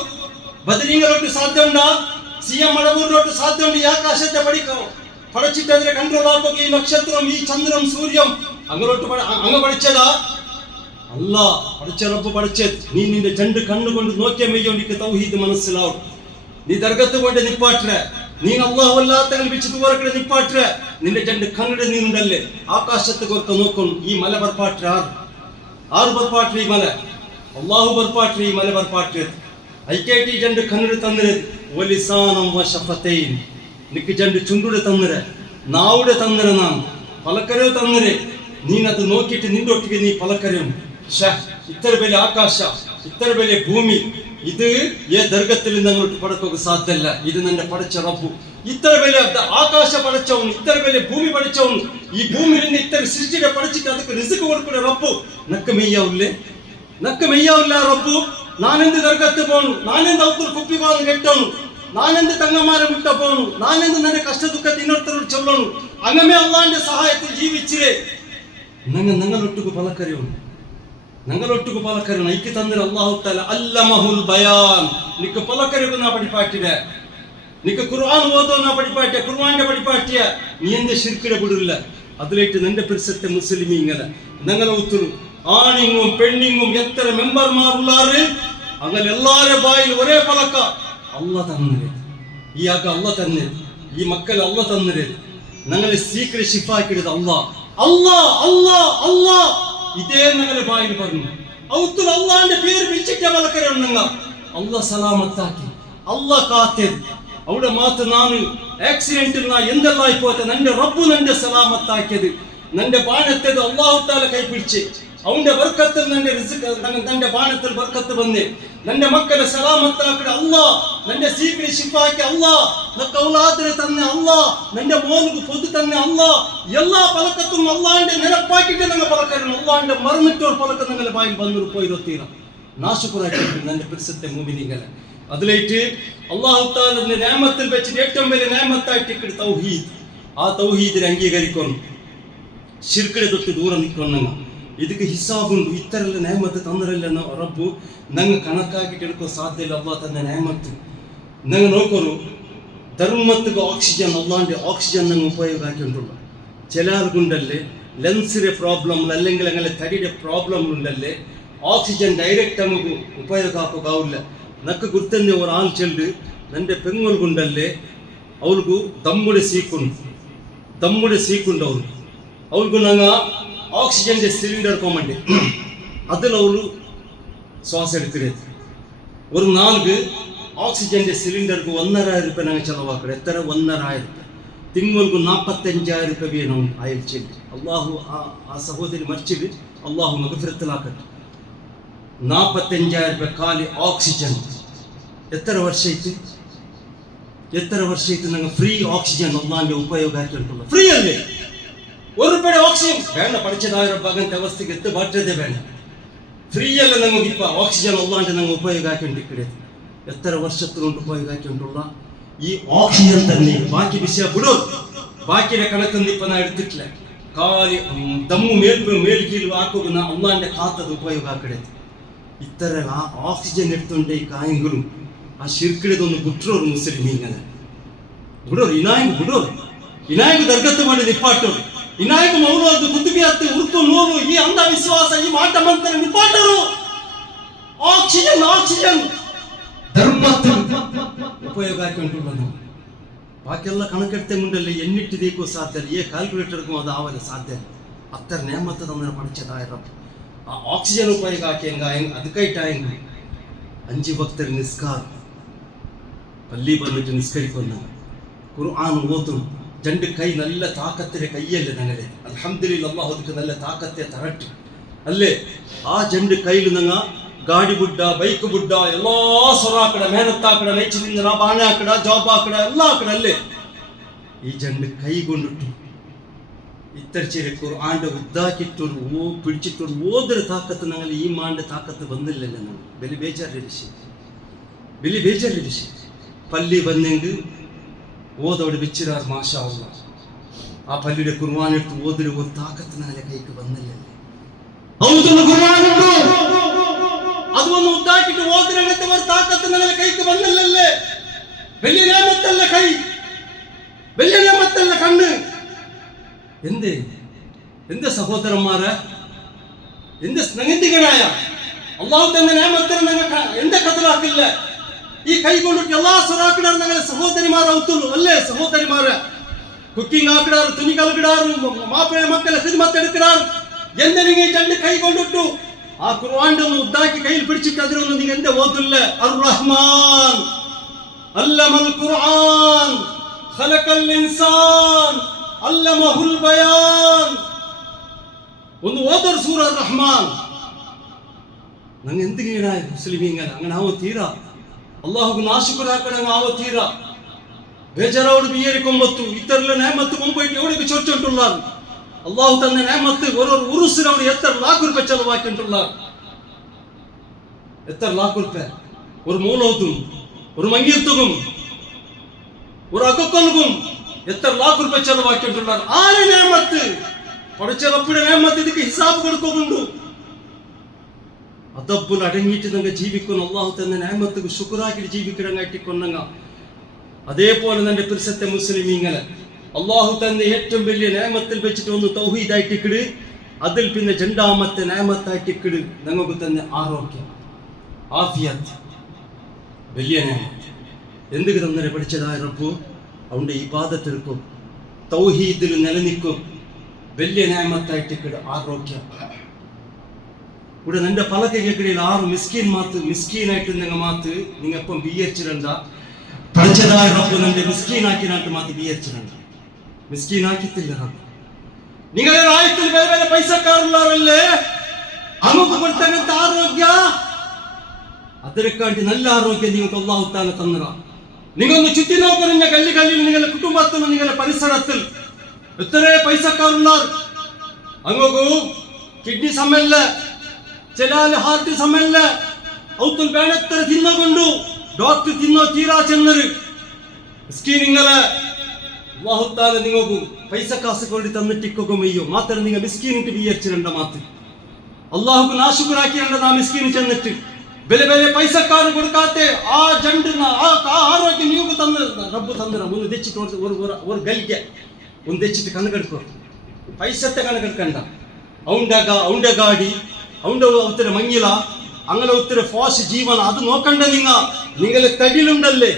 ബദരീങ്ങളോട്ട് സാധ്യത, CM മടവൂരിലോട്ട് സാധ്യത. ഈ ആകാശത്തെ പഠിച്ചിട്ട് അതിനെ കൺട്രോൾ ആക്കുക. ഈ നക്ഷത്രം, ഈ ചന്ദ്രം, സൂര്യം അങ്ങോട്ട് അങ്ങ് പഠിച്ചതാ അല്ല, പഠിച്ച റബ്ബ് പഠിച്ചത്. നീ നിന്റെ രണ്ട് കണ്ണുകൊണ്ട് നോക്കിയ മെയ്യോ നിനക്ക് തൗഹീദ് മനസ്സിലാവും. നീ ദർഗത്ത് കൊണ്ട് നിപ്പാട്ട, നീ അല്ലാഹു അല്ലാത്ത വിളിച്ചിട്ട് ഓർക്കടെ നിപ്പാട്ട. നിന്റെ രണ്ട് കണ്ണിടെ നീ ഉണ്ടല്ലേ ആകാശത്ത് കൊർക്ക നോക്കും. ഈ മല ബർപ്പാട്ട ആറ് ബർപ്പാട്ട, ഈ മല അല്ലാഹു ബർപ്പാട്ട, ഈ മല ബർപ്പാട്ട. ഐക്കേട്ടി രണ്ട് കണ്ണിടെ തന്നിര വലിസാനം വശഫതൈൻ. നിക്ക് രണ്ട് ചുണ്ടുടെ തന്നിര, നാവുടെ തന്നിര, നാം പലക്കരവ് തന്നിരെ. നീനത് നോക്കിയിട്ട് നിന്റെ ഒട്ടിಗೆ നീ പലക്കരയും. ഇത്ര വലിയ ആകാശ, ഇത്ര വലിയ ഭൂമി, ഇത് ഏ ദർഗത്തിൽ ഞങ്ങൾക്ക് പടക്കുക സാധ്യമല്ല. ഇത് നിന്റെ പഠിച്ച റബ്ബു. ഇത്ര വലിയ ആകാശ പഠിച്ചവನು, ഇത്ര വലിയ ഭൂമി പഠിച്ചവನು, ഈ ഭൂമിയിൽ നിന്ന് ഇത്ര സൃഷ്ടിയുടെ പഠിച്ചിട്ട് ಅದಕ್ಕೆ ರಿಸ್ಕ್ കൊടുക്കുന്ന റബ്ബു. നക്ക് മെയ്യാവില്ലേ? നക്ക് മെയ്യാവില്ല റബ്ബു. നാനെന്ത് ദർഗത്ത് പോണു, നാനെന്ത് ഔത്തർ കുപ്പി പോകാൻ കെട്ടോണു, നാനെന്ത് തങ്ങമാരെ വിട്ട പോണു, നാനെന്ത് നിന്റെ കഷ്ട ദുഃഖത്തെ ഇന്നൊരുത്തരോട് ചൊല്ലണു. അങ്ങനെ അള്ളാന്റെ സഹായത്തിൽ ജീവിച്ചില്ലേ ഞങ്ങളൊട്ടുക്ക് പലക്കരയും, ഞങ്ങളൊട്ടുക്ക് പലക്കരയും ഐക്യ തന്നിര അല്ലാഹു തആല അല്ലമഹുൽ ബയാൻ. നിക്ക് പലക്കരക്ക് നാ പഠിപ്പാട്ടിടെ, നിക്ക് ഖുർആൻ ഓതോ നാ പഠിപ്പാട്ടിയ, ഖുർആന്റെ പഠിപ്പാട്ടിയ. നീ എന്ത് ശിർക്കിടെ വിടില്ല. അതിലേറ്റ് നിന്റെ പരിസരത്തെ മുസ്ലിമീങ്ങളെ ഞങ്ങളെ ഉത്തരും ആണിങ്ങും പെണ്ണിങ്ങും എത്ര മെമ്പർമാരുള്ളാറ് അങ്ങനെ എല്ലാരെ ബായിൽ ഒരേ പലക്ക. അല്ല തന്നിരത്, ഈ ആക അല്ല തന്നിരത്, ഈ മക്കൾ അല്ല തന്നിരത്. ഞങ്ങളെ സീക്രട്ട് ഷിഫാക്കിടത് അല്ലാ അല്ലാ അല്ലാ അല്ലാ. ഇതേ ഞങ്ങളെ ബായിൽ പറഞ്ഞു. ഔത്തുൽ അള്ളാന്റെ പേര് വിളിച്ചിട്ടേ പലക്കരുണ്ണ. അല്ല സലാമത്താക്കി, അല്ല കാത്തേത്. അവിടെ മാത്രം ನಾನು ಆಕ್ಸಿಡೆಂಟ್ ನಾ ಎಂದೆಲ್ಲ ಆಯ್പോತೆ. ನನ್ನ ರಬ್ಬು ನನ್ನ ಸಲಾಮತ್ತಾಕಿയത്, ನನ್ನ ಬಾಣತ್ತದು ಅಲ್ಲಾಹು ತಾಲ ಕೈ ಪಿಡಿಚೆ. ಅವನ ಬರ್ಕತ್ತಲ್ಲಿ ನನ್ನ ರಿಸ್ಕ್, ನನ್ನ ಬಾಣತ್ತಲ್ಲಿ ಬರ್ಕತ್ತು ಬಂದೆ. ನನ್ನ ಮಕ್ಕಳ ಸಲಾಮತ್ತಾಕಡೆ ಅಲ್ಲಾ, ನನ್ನ ಸೀಕ್ರೆ ಶಿಫಾಕಿ ಅಲ್ಲಾ, ನಕ್ಕ ಔಲಾದ್ರೆ ತನ್ನೆ ಅಲ್ಲಾ, ನನ್ನ ಮೋನಿಗೆ ಪೊದ್ದು ತನ್ನೆ ಅಲ್ಲಾ. ಎಲ್ಲಾ ಪಲಕತ್ತು ಅಲ್ಲಾಂಡೆ ನೆನಪಾಕಿಟ್ಟೆ ನಂಗೆ ಪಲಕರು ಅಲ್ಲಾಂಡೆ ಮರಮಿಟ್ಟೋರು ಪಲಕ ನಂಗೆ ಬಾಯಿಗೆ ಬಂದರು പോയിരുತ್ತೀರ. നാശുപുറാക്കി ನನ್ನ ಪರಿಸತ್ತೆ മൂമിനികളെ. അതിലേറ്റ് അല്ലാഹു തആലയുടെ നിഅമത്തിൽ വെച്ചിട്ട് ഏറ്റവും വലിയ നിഅമത്തായിട്ട് തൗഹീദ്. ആ തൗഹീദിനെ അംഗീകരിക്കണം, ശിർക്കിനെ തൊട്ട് ദൂരം നിൽക്കണം. ಇದಕ್ಕೆ ಹಿಸಾಬುಂಡು. ಇತ್ತರೆಲ್ಲ ನೇಮತ್ತು ತಂದರೆಲ್ಲ ರಬ್ಬು ನಂಗೆ ಕಣಕ್ಕಾಗಿಟ್ಟು ಹಿಡ್ಕೋ ಸಾಧ್ಯ ಇಲ್ಲ. ಅಲ್ಲ ತಂದ ನೇಮತ್ತು ನಂಗೆ ನೋಕೋರು ಧರ್ಮತ್ತಿಗೆ ಆಕ್ಸಿಜನ್ ಅಲ್ಲಾಂಡೆ ಆಕ್ಸಿಜನ್ ನಂಗೆ ಉಪಯೋಗ ಹಾಕಿಂಟುള്ള ചിലർക്കുണ്ടല്ലേ ലെൻസിന്റെ പ്രോബ്ലം അല്ലെങ്കിൽ അങ്ങനെ തടിയുടെ പ്രോബ്ലം ഉണ്ടല്ലേ ഓക്സിജൻ ഡയറക്റ്റ് നമുക്ക് ഉപയോഗമാക്കാവില്ല. നക്ക് ഗുർത്തന്നെ ഒരാൾ ചെല്ല് എൻ്റെ പെങ്ങൾക്കുണ്ടല്ലേ അവൾക്ക് ദമ്മുടെ സീക്കുണ്ട് അവൾക്ക് ഞങ്ങൾ ഓക്സിജൻ്റെ സിലിണ്ടർ കൊമ്മണ്ട് അതിൽ അവൾ ശ്വാസം എടുക്കുന്നത്. ഒരു നാൾക്ക് ഓക്സിജൻ്റെ സിലിണ്ടർക്ക് 1,500 രൂപ ഞങ്ങൾ ചിലവാക്കണം. എത്ര 1,500 രൂപ? തിങ്ങൾക്ക് 45,000 രൂപ വേണം അയച്ചിട്ട്. അള്ളാഹു ആ സഹോദരി മരിച്ചിട്ട് അള്ളാഹു മഗ്ഫിറത്തിലാക്കട്ടെ. 45,000 രൂപ കാലി ഓക്സിജൻ. എത്ര വർഷമായിട്ട് ഞങ്ങൾ ഫ്രീ ഓക്സിജൻ അള്ളാഹിൻ്റെ ഉപയോഗമാക്കിയിട്ടുള്ള ഫ്രീ അല്ലേ? 1 രൂപയുടെ ഓക്സിജൻ വേണ്ട. പഠിച്ചതായ അങ്ങനത്തെ അവസ്ഥയ്ക്ക് എത്ത് മാറ്റതേ വേണ്ട. ഫ്രീ അല്ല നമുക്ക് ഇപ്പം ഓക്സിജൻ അള്ളാഹിൻ്റെ ഞങ്ങൾ ഉപയോഗമാക്കിണ്ടിരിക്കരുത്. എത്ര വർഷത്തിനുണ്ട് ഉപയോഗമാക്കിയിട്ടുള്ള ഈ ഓക്സിജൻ തന്നെ. ബാക്കി വിഷയം വിടും, ബാക്കിയുടെ കണക്കൊന്നും ഇപ്പം ഞാൻ എടുത്തിട്ടില്ല. കാലി ദമ്മു മേൽക്കീൽ ആക്കുന്ന അള്ളാഹിൻ്റെ കാത്തത് ഉപയോഗമാക്കരുത്. ഇത്ര ആ ഓക്സിജൻ എടുത്തുകൊണ്ട് ഈ കായെങ്കിലും ആ ശിർക്കിടതൊന്ന് വിട്ടോർ മുസ്ലിമീങ്ങനെ വിടോർ. ഇനായിക്ക് ദർഗത്ത് വേണ്ടി നിപ്പാട്ടോർ. ಇನಾಯಕ ಮೌಲದ್ದು ಕುತುಬಿಯತ್ತು ಉರ್ಕು ನೂರು ಈ ಅಂಧವಿಶ್ವಾಸ ಈ ಮಾಟ ಮಂತ್ರ ನಿಪಾಟರು. ಆಕ್ಸಿಜನ್ ಧರ್ಮತ್ತು ಉಪಯೋಗ ಹಾಕೊಂಡುಳ್ಳದು. ಬಾಕಿಯೆಲ್ಲ ಕಣಕೆಡ್ತೆ ಮುಂಡಲ್ಲಿ ಎಣ್ಣಿಟ್ಟಿದೇಕೋ ಸಾಧ್ಯ ಇಲ್ಲ. ಕ್ಯಾಲ್ಕುಲೇಟರ್ಗೂ ಅದು ಆವಲ್ಲ ಸಾಧ್ಯ ಇಲ್ಲ. ಅತ್ತರ ನೇಮತ್ತದ ಅಂದ್ರೆ പഠിച്ചതായറപ്പ് ആ ഓക്സിജൻ ഉപയോഗ ആക്കിയെങ്ക അതുക്കായിട്ടായെങ്ക 5 ഭക്തർ നിസ്കാർ പള്ളി വന്നിട്ട് നിസ്കരിക്കുന്ന ഖുർആൻ ഓതും. 2 കൈ നല്ല താക്കത്തിലെ കൈയല്ലേ ഞങ്ങളെ. അൽഹംദുലില്ലാഹ് അല്ലാഹു നല്ല താക്കത്തെ തരട്ടെ അല്ലേ. ആ 2 കൈയിൽ ഞങ്ങൾ ಗಾಡಿ ಬುಡ್ಡ ಬೈಕ್ ಬುಡ್ಡ ಎಲ್ಲ ಸೊರಾಕಡ ಮೆಹನತ್ತಾಕಡ ನೈಚು ತಿಂದಿನ ಬಾಣೆ ಹಾಕಡ ಜಾಬ್ ಹಾಕಡ ಎಲ್ಲ ಹಾಕಡ ಅಲ್ಲೇ ಈ ಜಂಡು ಕೈಗೊಂಡಿಟ್ಟು ഇത്തരച്ചിരിക്കും ആണ്ട് ഉദ്ദാക്കിട്ടൊരു പിടിച്ചിട്ടൊരു ഓതൊരു താക്കത്ത് ഞങ്ങൾ ഈ മാണ്ട് താക്കത്ത് വന്നില്ലല്ലോ ഞങ്ങൾ വലിയ ബേജാറിയ വിഷയം പള്ളി വന്നെങ്കിൽ ഓതോടെ വെച്ചിരാർ മാഷാ അല്ലാഹ് ആ പള്ളിയുടെ ഖുർആനെടുത്ത് ഓതൊരു ഒരു താക്കത്ത് ഞങ്ങളെ കൈക്ക് വന്നില്ലല്ലേ അതൊന്ന് ഉദ്ദാക്കിട്ട് ഓതിരങ്ങത്തെ ഒരു താക്കത്ത് ഞങ്ങളെ കൈക്ക് വന്നില്ലല്ലേ വലിയ നിയമത്തല്ല കൈ വലിയ നിയമത്തല്ല കണ്ണ് എന്ത് സഹോദരന്മാരെ എന്ത് സ്നേഹിതനായ അള്ളാഹു തന്നെ നിയമത്തിന് നിങ്ങൾ എന്ത് കതലാക്കില്ല ഈ കൈ കൊണ്ടിട്ട് എല്ലാ സ്വരാക്കിടാർ ഞങ്ങളെ സഹോദരിമാരാവുത്തുള്ളൂ അല്ലേ സഹോദരിമാരെ കുക്കിംഗ് ആക്കിടാറ് തുണി കലകിടാറ് മാപ്പിള മക്കളെ ഹിദ്മത്ത് എടുക്കിടാറ് എന്ത് നിങ്ങൾ രണ്ട് കൈ കൊണ്ടിട്ടു ആ ഖുർആന്റെ ഒന്ന് ഉദ്ദാക്കി കയ്യിൽ പിടിച്ചിട്ട് അതിനൊന്നും നിങ്ങൾ എന്റെ ഓതില്ല അർ-റഹ്മാൻ അല്ലമൽ ഖുർആൻ ഖലഖൽ ഇൻസാൻ അല്ലമഹുൽ ബയാൻ ഒന്ന് ഓതർ സൂറ റഹ്മാൻ ನಂಗೆ ಎಂದಿಗೆ ಏನಾಯ ಮುಸ್ಲಿಮೀಂಗಲ್ಲ ಹಂಗೆ ನಾವು ತೀರಾ ಅಲ್ಲಾಹುಗೆ ನಾಶುಕರು ಹಾಕಂಗೆ ನಾವು ತೀರಾ ಬೇಜಾರವಡು ಬಿಯರಿಕೊಂಬತ್ತು ಇತರಲ್ಲ ನೇಮತ್ತು ಮುಂಬೈಟ್ ಎವಡಿಗೆ ಚೊಚ್ಚೊಂಟುಲ್ಲಾರು ಅಲ್ಲಾಹು ತನ್ನ ನೇಮತ್ತು ஒரு உருசுறவடு எத்தனை லாக் ரூபாய் செலவாக்கிட்டுள்ளார் எத்தனை லாக் ரூபாய் ஒரு மூலோதும் ஒரு மங்கீர்த்துகும் ஒரு அக்கொல்கும் എത്ര ലാഖ് രൂപ ചെലവാക്കിയിട്ടുള്ളാർ ആരെ നേമത്ത് പഠിച്ച റബ്ബിയുടെ നേമത്ത് ഇതിക്ക് ഹിസാബ് കൊടുക്കുന്നുണ്ട് അതബ്ബുൽ അടങ്ങിയിട്ട് നിങ്ങൾ ജീവിക്കുന്നു അല്ലാഹു തന്ന നേമത്തുക്ക് ശുക്റാക്കി ജീവിക്കണങ്ങായിട്ടിക്കൊണ്ടങ്ങ അതേപോലെ തന്നെ പരിസത്തെ മുസ്ലിമീങ്ങളെ അല്ലാഹു തന്ന ഏറ്റവും വലിയ നേമത്തിൽ വെച്ചിട്ട് ഒന്ന് തൗഹീദായിട്ടിക്കിട് അതിൽ പിന്നെ രണ്ടാമത്തെ നേമത്തായിട്ടിക്കിട് നിങ്ങൾക്ക് തന്നെ ആരോഗ്യം ആഫിയത്ത് വലിയ നേമത്ത് എന്തൊക്കെ തന്നെ പഠിച്ചതായ റബ്ബു അവന്റെ ഇബാദത്തെടുക്കും തൗഹീദിൽ നിലനിൽക്കും വലിയ നേമത്തായിട്ടിക്കിട് ആരോഗ്യം ഇവിടെ നിന്റെ പലക്കെ കേൾക്കടിയിൽ 6 മിസ്കീൻ മാത്ത് മിസ്കീനായിട്ട് നിങ്ങൾ മാത്ത് നിങ്ങൾ എപ്പം ബിയരിച്ചിരണ്ട പഠിച്ചതായ റബ്ബ് നിന്റെ മിസ്കീനാക്കിനായിട്ട് മാത്ത് ബിയരിച്ചിരണ്ട മിസ്കീനാക്കിത്തില്ല റബ്ബ് നിങ്ങളെ ആയത്തിൽ വേറെ വേറെ പൈസക്കാരുള്ളവരല്ലേ നമുക്ക് കൊടുത്തങ്ങനത്തെ ആരോഗ്യ അതിനെക്കാട്ടി നല്ല ആരോഗ്യം നിങ്ങൾക്ക് അല്ലാഹു തആല തന്നറ നിങ്ങളൊന്ന് ചുറ്റി നോക്കുന്ന കല്ലിൽ നിങ്ങളുടെ കുടുംബത്തിൽ നിങ്ങളുടെ പരിസരത്തിൽ എത്ര പൈസക്കാരുള്ളവർ അങ്ങോട്ട് കിഡ്നി സമയല്ല ചില ഹാർട്ട് സമയല്ല ഔത്തുൽ വേണത്ര തിന്നുകൊണ്ടു ഡോക്ടർ തിന്നോ തീരാ ചെന്നര് മിസ്കീനിങ്ങളെ അല്ലാഹു തആല നിങ്ങൾക്ക് പൈസ കാസ് കൊണ്ട് തന്നിട്ടിക്കുകയോ മാത്രം നിങ്ങൾ മിസ്കീനിട്ട് വിചാരിച്ചിരണ്ട മാത്ത് അല്ലാഹുക്ക് നാശുക്കറാക്കിയണ്ട ആ മിസ്കീന് ചെന്നിട്ട് ಬೆಲೆ ಬೆಲೆ ಪೈಸಕ್ಕಾರು ಕೊಡ್ಕಾತೆ ಆ ಜಂಡನ್ನ ಆ ಆರೋಗ್ಯ ನೀವು ತಂದ ರಬ್ಬು ತಂದ್ರ ಒಂದು ದೆಚ್ಚಿಟ್ಟು ಒಂದು ಗಲ್ಗೆ ಒಂದು ದೆಚ್ಚಿಟ್ಟು ಕಣಗಡ್ಕೊ ಪೈಸತ್ತೆ ಕಣಗಡ್ಕಂಡ ಅವಂಡ ಗಾಡಿ ಅವಂಡ ಉತ್ತರ ಮಂಗಿಲ ಅಂಗಲ ಉತ್ತರ ಫಾಸ್ಟ್ ಜೀವನ ಅದು ನೋಕಂಡ ನಿಂಗಲ ತಡಿಲುಂಡಲ್ಲೇ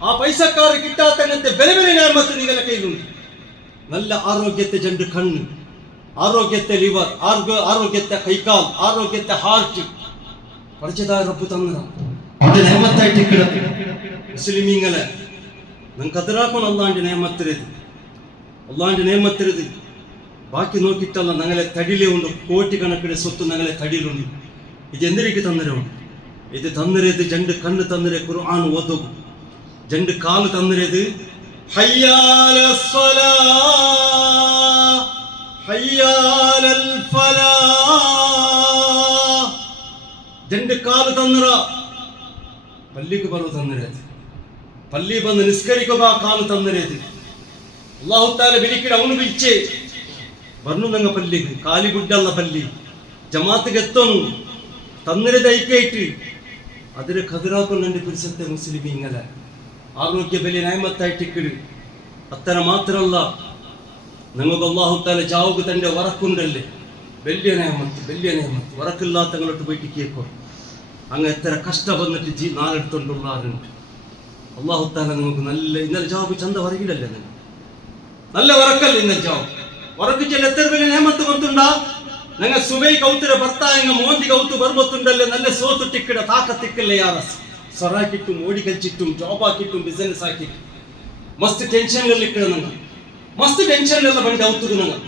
ಆ ಪೈಸಕ್ಕಾರು ಕಿಟ್ಟಾತಂಗಂತೆ ಬೆಲೆ ಬೆಲೆ ನೇಮತ್ತು ನಿಂಗಲ ಕೈಲುಂಟು നല്ല ആരോഗ്യത്തെ ജണ്ട് കണ്ണ് ആരോഗ്യത്തെ ലിവർ ആരോഗ്യത്തെ കൈകാൽ ആരോഗ്യത്തെ ഹാർട്ട് പഠിച്ചതായ റബ്ബ് തന്ന അവന്റെ നേമത്തായിട്ട് കിടക്കും മുസ്ലിമീങ്ങളെ നിങ്ങൾക്ക് അതിരാക്കണം അള്ളാന്റെ നേമത്തിരത് ബാക്കി നോക്കിയിട്ടല്ല ഞങ്ങളെ തടിലേ ഉണ്ട് കോടിക്കണക്കിന് സ്വത്ത് ഞങ്ങളെ തടിയിലുണ്ട് ഇത് എന്തിനേക്ക് തന്നരമാണ് ഇത് തന്നരത് രണ്ട് കണ്ണ് തന്നരെ ഖുർആൻ ഓതും രണ്ട് കാല് തന്നരത് ഹയ്യാലൽ സ്വലാഹ് ഹയ്യാലൽ ഫലാഹ് രണ്ട് കാല് തന്നറ പള്ളിക്ക് പറഞ്ഞു തന്നരത് പള്ളി ಬಂದು ನಿಸ್ಕರಿക്കുക ಕಾಲು തന്നരത് അല്ലാഹു തആല വിളിക്കട അവನು വിളിച്ചേ പറഞ്ഞു ഞങ്ങൾ പള്ളിക്ക് കാലി ഗുഡല്ല പള്ളി ജമാഅത്തിക്ക് എത്തുന്നു തന്നരത് ഐക്യായിട്ട് അതിരെ കതിരാക്കുന്നുണ്ട് പരിസരത്തെ മുസ്ലിമീങ്ങളെ ആരോഗ്യ വലിയ ന്യായമത്തായിട്ടിക്കിട് അത്ര മാത്രമല്ല നിങ്ങൾക്ക് അല്ലാഹു തആല ജാവുക തന്റെ വറക്കുണ്ടല്ലേ വലിയ ന്യായമത്ത് വറക്കില്ലാത്തങ്ങളോട്ട് പോയിട്ട് കേൾക്കോ അങ്ങ് എത്ര കഷ്ട വന്നിട്ട് നാലെടുത്തോണ്ടുള്ളാറുണ്ട് അല്ലാഹു തആല നിങ്ങൾക്ക് നല്ല ഇന്നലെ ജവാബ് ചന്ത വറകിലല്ലേ നിങ്ങൾ നല്ല വറക്കല്ല ഇന്നലെ ജവാബ് വറക്കിച്ചാൽ എത്ര വലിയ ന്യായമത്ത് കൊണ്ടുണ്ടാ ഞങ്ങൾ സുബൈ കൗത്തിര ഭർത്താവ് മോന്തി കൗത്ത് ബർബത്തുണ്ടല്ലേ നല്ല സോത്തുട്ടിക്കിട താക്കത്തിക്കല്ലേ യാറ സൊറാക്കിട്ടും ഓടി കളിച്ചിട്ടും ജോബാക്കിട്ടും ബിസിനസ് ആക്കിയിട്ടും മസ്ത് ടെൻഷനുകളിൽ നിങ്ങൾ മസ്ത് ടെൻഷനിലുള്ള പണ്ട് ഔത്തുക നിങ്ങൾ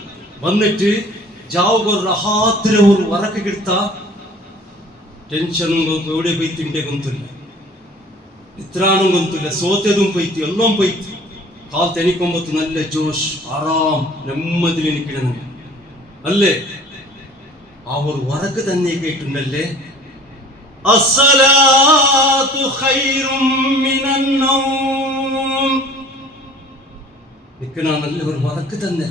വന്നിട്ട് ജാവുക ഒരു റഹാത്തിര ഒരു വറക്ക് കിടുത്ത ಟೆನ್ಷನ್ ಎವಡೆ ಪೈತಿಂಟೆ ಗೊಂತಿಲ್ಲ, ನಿತ್ರಾಣಂ ಗೊಂತಿಲ್ಲ, ಸೋತೆದು ಪೈತಿ ಎಲ್ಲಂ ಪೈತಿ. ಕಾಲು ತೆನಿಕೊಂಬತ್ತು നല്ല ജോഷ് ആറാം നെമ്മതിൽ എനിക്കിടുന്നുണ്ട് അല്ലേ. അവർ വറക്ക് തന്നെ കേട്ടുണ്ടല്ലേ, അസ്സലാത്തു ഖൈറും മിനൻ നൗം. നിൽക്കണ നല്ല ഒരു വറക്ക് തന്നെ.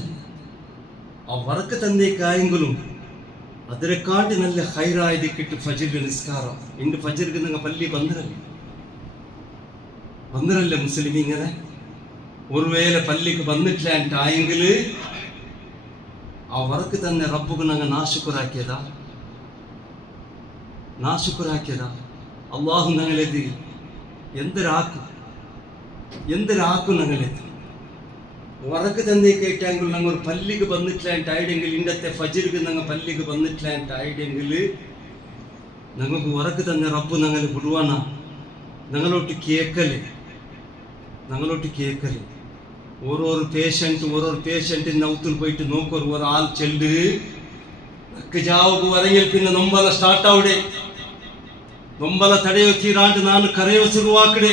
ആ വറക്ക് തന്നേക്കായെങ്കിലും അതിനെക്കാട്ടി നല്ല ഹൈറായത് കിട്ടി ഫജർ നിസ്കാരം. ഇന്ന് ഫജർക്ക് നിങ്ങൾ പള്ളി വന്നിരല്ലേ മുസ്ലിം. ഇങ്ങനെ ഒരു വേല പള്ളിക്ക് വന്നിട്ടില്ലായെങ്കിൽ ആ വറക്ക് തന്നെ റബ്ബുക്ക് ഞങ്ങൾ നാശുക്കുറാക്കിയതാ. അള്ളാഹു ഞങ്ങളെത്തി എന്തൊരാക്കും ഞങ്ങളെത്തി. വറക്ക് തന്നെ കേട്ടെങ്കിൽ ഞങ്ങൾ പള്ളിക്ക് വന്നിട്ടില്ലായിട്ടെങ്കിൽ ഇന്നത്തെ ഫജർക്ക് ഞങ്ങൾ പള്ളിക്ക് വന്നിട്ടില്ലായിട്ടെങ്കിൽ ഞങ്ങൾക്ക് വറക്ക് തന്നെ റബ്ബ് ഞങ്ങൾ വിടുവാന. ഞങ്ങളോട്ട് കേക്കല് ഓരോരു പേഷ്യൻറ്റ് നൗത്തിൽ പോയിട്ട് നോക്കൊരു ഒരാൾ ചെല്ല് ജാവുക്ക് വരങ്ങിൽ പിന്നെ നൊമ്പല സ്റ്റാർട്ടാവിടെ. നൊമ്പല തടയോ തീരാണ്ട് ನಾನು ಕರೆಯೋ ಶುರುವಾಕಡೆ.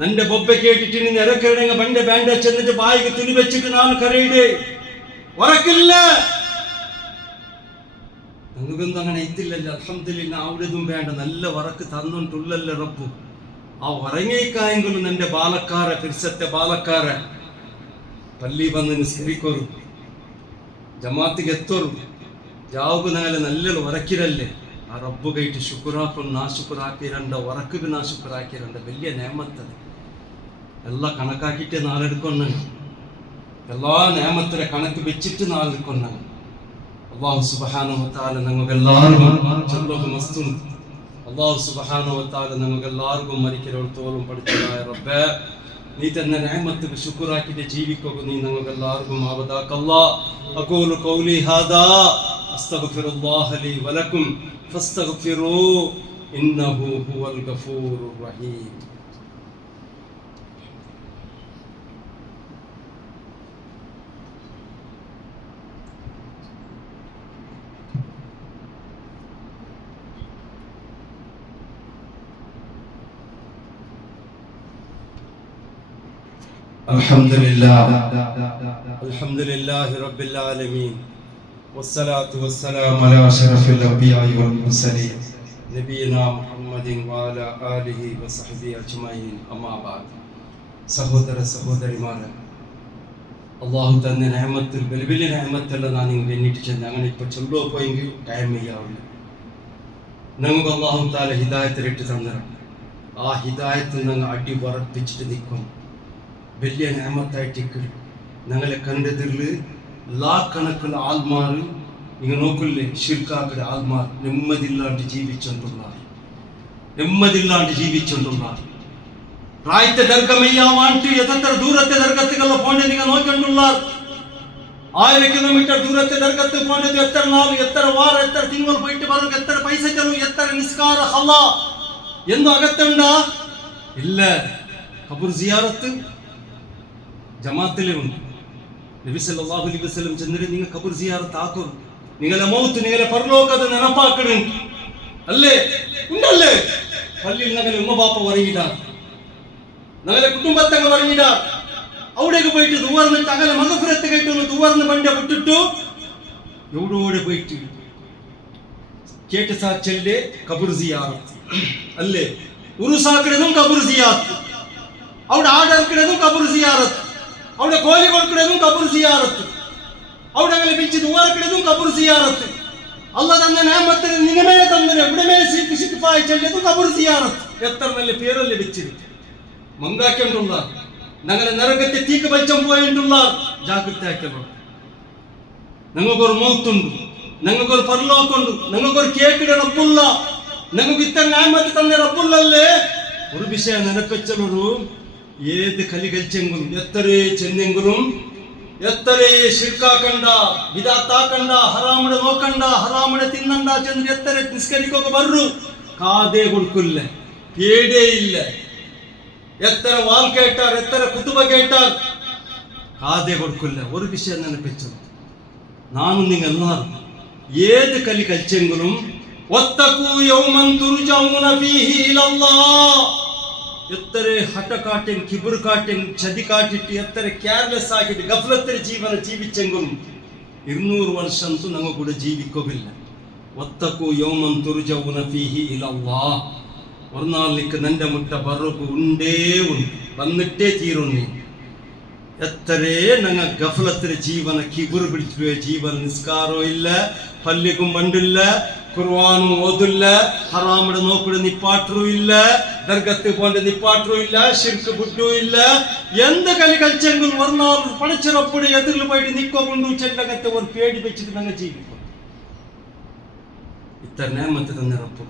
ನನ್ನ ಬೊಬ್ಬೆ ಕೇಟಿಟ್ಟು ನೀನು ಎರಕೆರಡೆಂಗ ಬಂಡೆ ಬ್ಯಾಂಡೇಜ್ ಚೆಂದಿಟ್ಟು ಬಾಯಿಗೆ ತುನಿ ಬೆಚ್ಚಿಟ್ಟು ನಾನು ಕರೆಯಿಡೆ ಹೊರಕಿಲ್ಲ. ನನಗೊಂದು അങ്ങനെ ഇത്തില്ലല്ലോ. അൽഹംദുലില്ലാ അവിടെതും വേണ്ട നല്ല വറക്ക് തന്നുണ്ടുള്ളല്ലേ റബ്ബു. ആ ഉറങ്ങിക്കായെങ്കിലും എൻ്റെ ഫിർസത്തെ ബാലക്കാര പള്ളി വന്ന് നിസ്കരിക്കോರು, ജമാഅത്തിಗೆ ಎತ್ತೋರು, ಜಾವುಗು ನಾಳೆ ನಲ್ಲೆಲ್ಲ ಹೊರಕಿರಲ್ಲೇ. ಆ ರಬ್ಬುಗೈಟು ಶುಕ್ರಾಕೊಂಡು ನಾಶುಕರಾಕಿರಂಡ ಹೊರಕಿಗೆ ನಾಶುಕರಾಕಿರಂಡ വലിയ ನೇಮತ್ತದ. ಎಲ್ಲ ಕಣಕಾಕಿಟ್ಟೆ നാളെടുക്കൊണ്ടാണ്. എല്ലാ നേമത്തിലെ കണക്ക് വെച്ചിട്ട് നാളെടുക്കൊണ്ടാണ്. അല്ലാഹു സുബ്ഹാനഹു വ തആല നമുക്കെല്ലാവർക്കും ചൊല്ലുക മസ്തുണ്ട്. അല്ലാഹു സുബ്ഹാനഹു വ തആല നമുക്കെല്ലാവർക്കും മരിക്കലോടത്തോളം പഠിച്ചതായ റബ്ബേ, നീ തന്നെ നേമത്തിക്ക് ശുക്രാക്കിയിട്ട് ജീവിക്കുക. നീ നമുക്കെല്ലാവർക്കും ആവതാക്കല്ലാ. അഖൂലു ഖൗലി ഹാദാ അസ്തഗ്ഫിറുല്ലാഹ ലി വലക്കും ഫസ്തഗ്ഫിറൂ ഇന്നഹു ഹുവൽ ഗഫൂറുർ റഹീം. അൽഹംദുലില്ലാഹി റബ്ബിൽ ആലമീൻ വസ്സലാത്തു വസ്സലാമു അലാ അഷ്റഫിൽ അംബിയാഇ വൽ മുർസലീൻ നബിയിനാ മുഹമ്മദിൻ വഅലാ ആലിഹി വസഹ്ബിഹി അജ്മഈൻ. അമ്മാ ബഅദ്. സഹോദരിമാരെ, അല്ലാഹു തന്നെ നിഅമത്തുൽ വലിയ നിഅമത്തുള്ള ഞാൻ നിങ്ങൾക്ക് എണ്ണിട്ട് ചെന്ന് അങ്ങനെ ഇപ്പോൾ ചൊല്ലോ പോയെങ്കിൽ ടൈം ചെയ്യാവില്ല. നമുക്ക് അല്ലാഹു തആല ഹിദായത്ത് തന്നതാണ്. ആ ഹിദായത്ത് ഞങ്ങൾ അടി വറപ്പിച്ചിട്ട് നിൽക്കും. വലിയ നിഅമത്തായിട്ട് ഞങ്ങളെ കണ്ടതിൽ ലാക്കണക്കിന് ആൾമാർ നിങ്ങൾ നോക്കില്ലേ, ശിർക്കാക്കിടെ ആൾമാർ നെമ്മതില്ലാണ്ട് ജീവിച്ചുകൊണ്ടുള്ള പ്രായത്തെ ദർഗമയ്യാവാണ്ട് എത്ര ദൂരത്തെ ദർഗത്തുകളെ പോണ്ടേ നിങ്ങൾ നോക്കിക്കൊണ്ടുള്ള 1000 കിലോമീറ്റർ ദൂരത്തെ ദർഗത്ത് പോണ്ടത് എത്ര നാൾ, എത്ര വാര, എത്ര തിങ്കൾ പോയിട്ട് വരും, എത്ര പൈസ ചെലവ്, എത്ര നിസ്കാര ഹല എന്തോ അകത്തുണ്ടാ ഇല്ല. ഖബർ സിയാറത്ത് ജമാഅത്തിലെ ഉണ്ട്. നബി സല്ലല്ലാഹു അലൈഹി വസല്ലം ചെന്നിട്ട് നിങ്ങൾ ഖബർ സിയാറത്ത് ആക്കും. നിങ്ങളെ മൗത്ത്, നിങ്ങളെ പരലോകത നെനപ്പാക്കണം അല്ലേ ഉണ്ടല്ലേ. പള്ളിയിൽ ഞങ്ങളെ ഉമ്മ ബാപ്പ ഉറങ്ങിട, ഞങ്ങളെ കുടുംബത്തങ്ങ് ഉറങ്ങിട. അവിടേക്ക് പോയിട്ട് ദുവർന്നിട്ട് അങ്ങനെ മഗഫിറത്ത് കേട്ടൊന്ന് ദുവർന്ന് പണ്ട വിട്ടിട്ടു എവിടോടെ പോയിട്ട് കേട്ട് സാച്ചല്ലേ ഖബർ സിയാറത്ത് അല്ലേ. ഉറുസാക്കിടതും ഖബർ സിയാറത്ത്, അവിടെ ആടർക്കിടതും ഖബർ സിയാറത്ത്, അവിടെ കോലി കൊടുക്കിടതും ഖബർ സിയാറത്ത്, അവിടെ അങ്ങനെ പിടിച്ച് ദുവാർക്കിടതും ഖബർ സിയാറത്ത്. അല്ലാഹ് തന്നെ നിഅമത്തിന് നിങ്ങമേ തന്നെ ഇവിടെമേ സിഫായി ചെല്ലതും ഖബർ സിയാറത്ത്. എത്ര നല്ല പേരല്ലേ വെച്ചിട്ട് മങ്കാക്കേണ്ടുള്ള ഞങ്ങളെ നരകത്തെ തീക്ക് വലിച്ചം പോയിട്ടുള്ള ജാഗ്രത ആക്കണം. ഞങ്ങൾക്കൊരു മൗത്തുണ്ട്, ഞങ്ങൾക്കൊരു പരലോകമുണ്ട്, ഞങ്ങൾക്കൊരു കേക്കിടെ റബ്ബുള്ള, ഞങ്ങൾക്ക് ഇത്ര നിഅമത്ത് തന്നെ റബ്ബുള്ളല്ലേ. ഒരു വിഷയം നെനപ്പെച്ചൊരു ഏത് കലി കഴിച്ചെങ്കിലും എത്രേ ചെന്നെങ്കിലും എത്രേ ശിർക്കാക്കണ്ട, ബിദാത്താക്കണ്ട, ഹറാമിടെ നോക്കണ്ട, ഹറാമിടെ തിന്നണ്ട ചെന്ന് എത്ര നിസ്കരിക്കൊക്കെ വരൂ കാതേ കൊടുക്കില്ല, പേടേ ഇല്ല. എത്ര വാൾ കേട്ടാർ, എത്ര കുത്തുബ കേട്ടാർ കാതേ കൊടുക്കില്ല. ഒരു വിഷയം നെനപ്പെച്ചത്, നാനും നിങ്ങൾ എല്ലാവരും ഏത് കലി കഴിച്ചെങ്കിലും വത്തഖൂ യൗമൻ തുർജഊന ഫീഹി ഇലല്ലാഹ്. എത്ര ഹഠ കാട്ടും കിബിർ കാട്ടും ചതി കാട്ടിട്ട് എത്ര കെയർലെസ് ആക്കിയിട്ട് ഗഫ്ലത്തിൽ ജീവന ജീവിച്ചെങ്കിലും 200 വർഷം ഞങ്ങൾ കൂടെ ജീവിക്കുകയില്ല. വത്തഖൂ യൗമൻ തുർജഊന ഫീഹി ഇലല്ലാഹ്. ഒരു നാളിലേക്ക് നിന്റെ മുട്ട ബറുക്ക് ഉണ്ടേ ഉണ്ട്, വന്നിട്ടേ തീരുന്നേ. എത്രേ ഞങ്ങൾ ഗഫലത്തിൽ ജീവന കിബിർ പിടിച്ചു ജീവന നിസ്കാരോ ഇല്ല, പള്ളിക്കും പണ്ടില്ല, ഖുർആനും ഓതില്ല, ഹറാമിടെ നോക്കിടെ നിപ്പാട്ടറും ഇല്ല, ദർഗത്ത് പോന്റെ നിപ്പാട്ടറും ഇല്ല, ശിർക്ക് ബുദ്ധും ഇല്ല. എന്ത് കളി കളിച്ചെങ്കിൽ വർണ്ണാൽ പടച്ചിറപ്പടി എതിരിൽ പോയിട്ട് നിക്കൊണ്ടു ചെല്ലകത്തെ ഒരു പേടി വെച്ചിട്ട് ഞങ്ങൾ ജീവിക്കും. ഇത്ര നേമത്ത് തന്നെ റബ്ബ്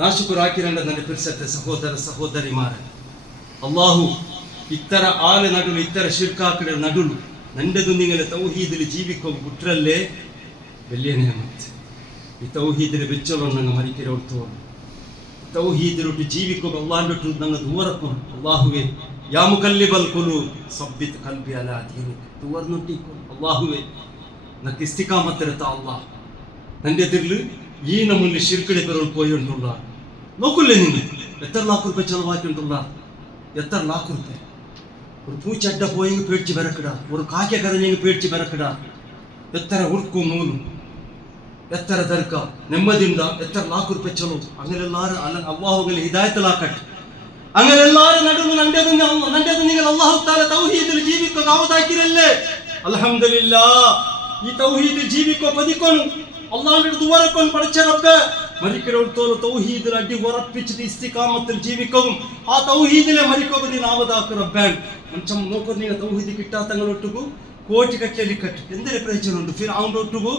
നാശുക്കുറാക്കിരണ്ട ನನ್ನ ಪಿರ್ಸತ್ತೆ ಸಹೋದರ ಸಹೋದರಿಮಾರೆ. ಅಲ್ಲಾಹು ಇತ್ತರ ಆಲ ನಡುಲು ಇತ್ತರ ಶಿರ್ಕಾಕಡ ನಡುಲು ನಂಡೆದು ನಿಂಗಲ ತೌಹೀದಿൽ ജീവിക്കുക കുട്രല്ലേ വലിയ നിയമത്ത്. ഈ തൗഹീദിൽ വെച്ചോളൂ ഞങ്ങൾ മരിക്കരോടത്തോളം. തൗഹീദിലോട്ട് ജീവിക്കുക അള്ളാഹിൻ്റെ ഞങ്ങൾ ദൂരക്കും. അള്ളാഹുവേ യാ മുകല്ലിബൽ ഖുലൂബ് സബ്ബിത് ഖൽബി അലാ ദീനിക്. ദൂരനൊട്ടിക്കോ അള്ളാഹുവേ നക്ക് ഇസ്തിഖാമത്തിലെത്ത അള്ളാഹ്. എൻ്റെ എതിരിൽ ഈ നമ്മളിൽ ശിർക്കിടെ പേരോട് പോയിട്ടുള്ള നോക്കില്ലേ നിങ്ങൾ എത്ര ലാഖ് റുപ്യ ചെലവാക്കിയിട്ടുള്ള എത്ര ലാഖ് റുപ്യ. ഒരു പൂച്ചട്ട പോയെങ്കിൽ പേടിച്ച് വിറക്കിട, ഒരു കാക്ക കരഞ്ഞെങ്കിൽ പേടിച്ച് വിറക്കിട. എത്ര ഉറുക്കും നൂലും എത്ര ദർക്ക ನೆಮ್ಮದಿಯಿಂದ എത്ര ലാഖ് റുപ്യ ചെലവ്. അങ്ങനെ എല്ലാവരും അള്ളാഹു അങ്ങനെ ഹിദായത്തിലാക്കട്ടെ. അങ്ങനെ എല്ലാവരും നടുന്നു നണ്ടത് നിങ്ങൾ അള്ളാഹു താല തൗഹീദിൽ ജീവിക്കുക ആവതാക്കിരല്ലേ. അൽഹംദുലില്ലാഹ് ഈ തൗഹീദിൽ ജീവിക്കോ പതിക്കൊന്നു അള്ളാഹിന്റെ ദുആറക്കൊന്നു പഠിച്ച റബ്ബേ മരിക്കരോടത്തോളം തൗഹീദിൽ അടി ഉറപ്പിച്ചിട്ട് ഇസ്തിഖാമത്തിൽ ജീവിക്കും. ആ തൗഹീദിലെ മരിക്കുക നീ ആവതാക്ക് റബ്ബേ. മനുഷ്യൻ നോക്കുക നിങ്ങൾ തൗഹീദ് കിട്ടാത്തങ്ങളൊട്ടുകു ಕೋಟಿ ಕಟ್ಟಲಿ ಕಟ್ಟು ಎಂದರೆ ಪ್ರಯೋಜನ ಉಂಟು. ಫಿರೌನ್ ಒಟ್ಟಿಗೂ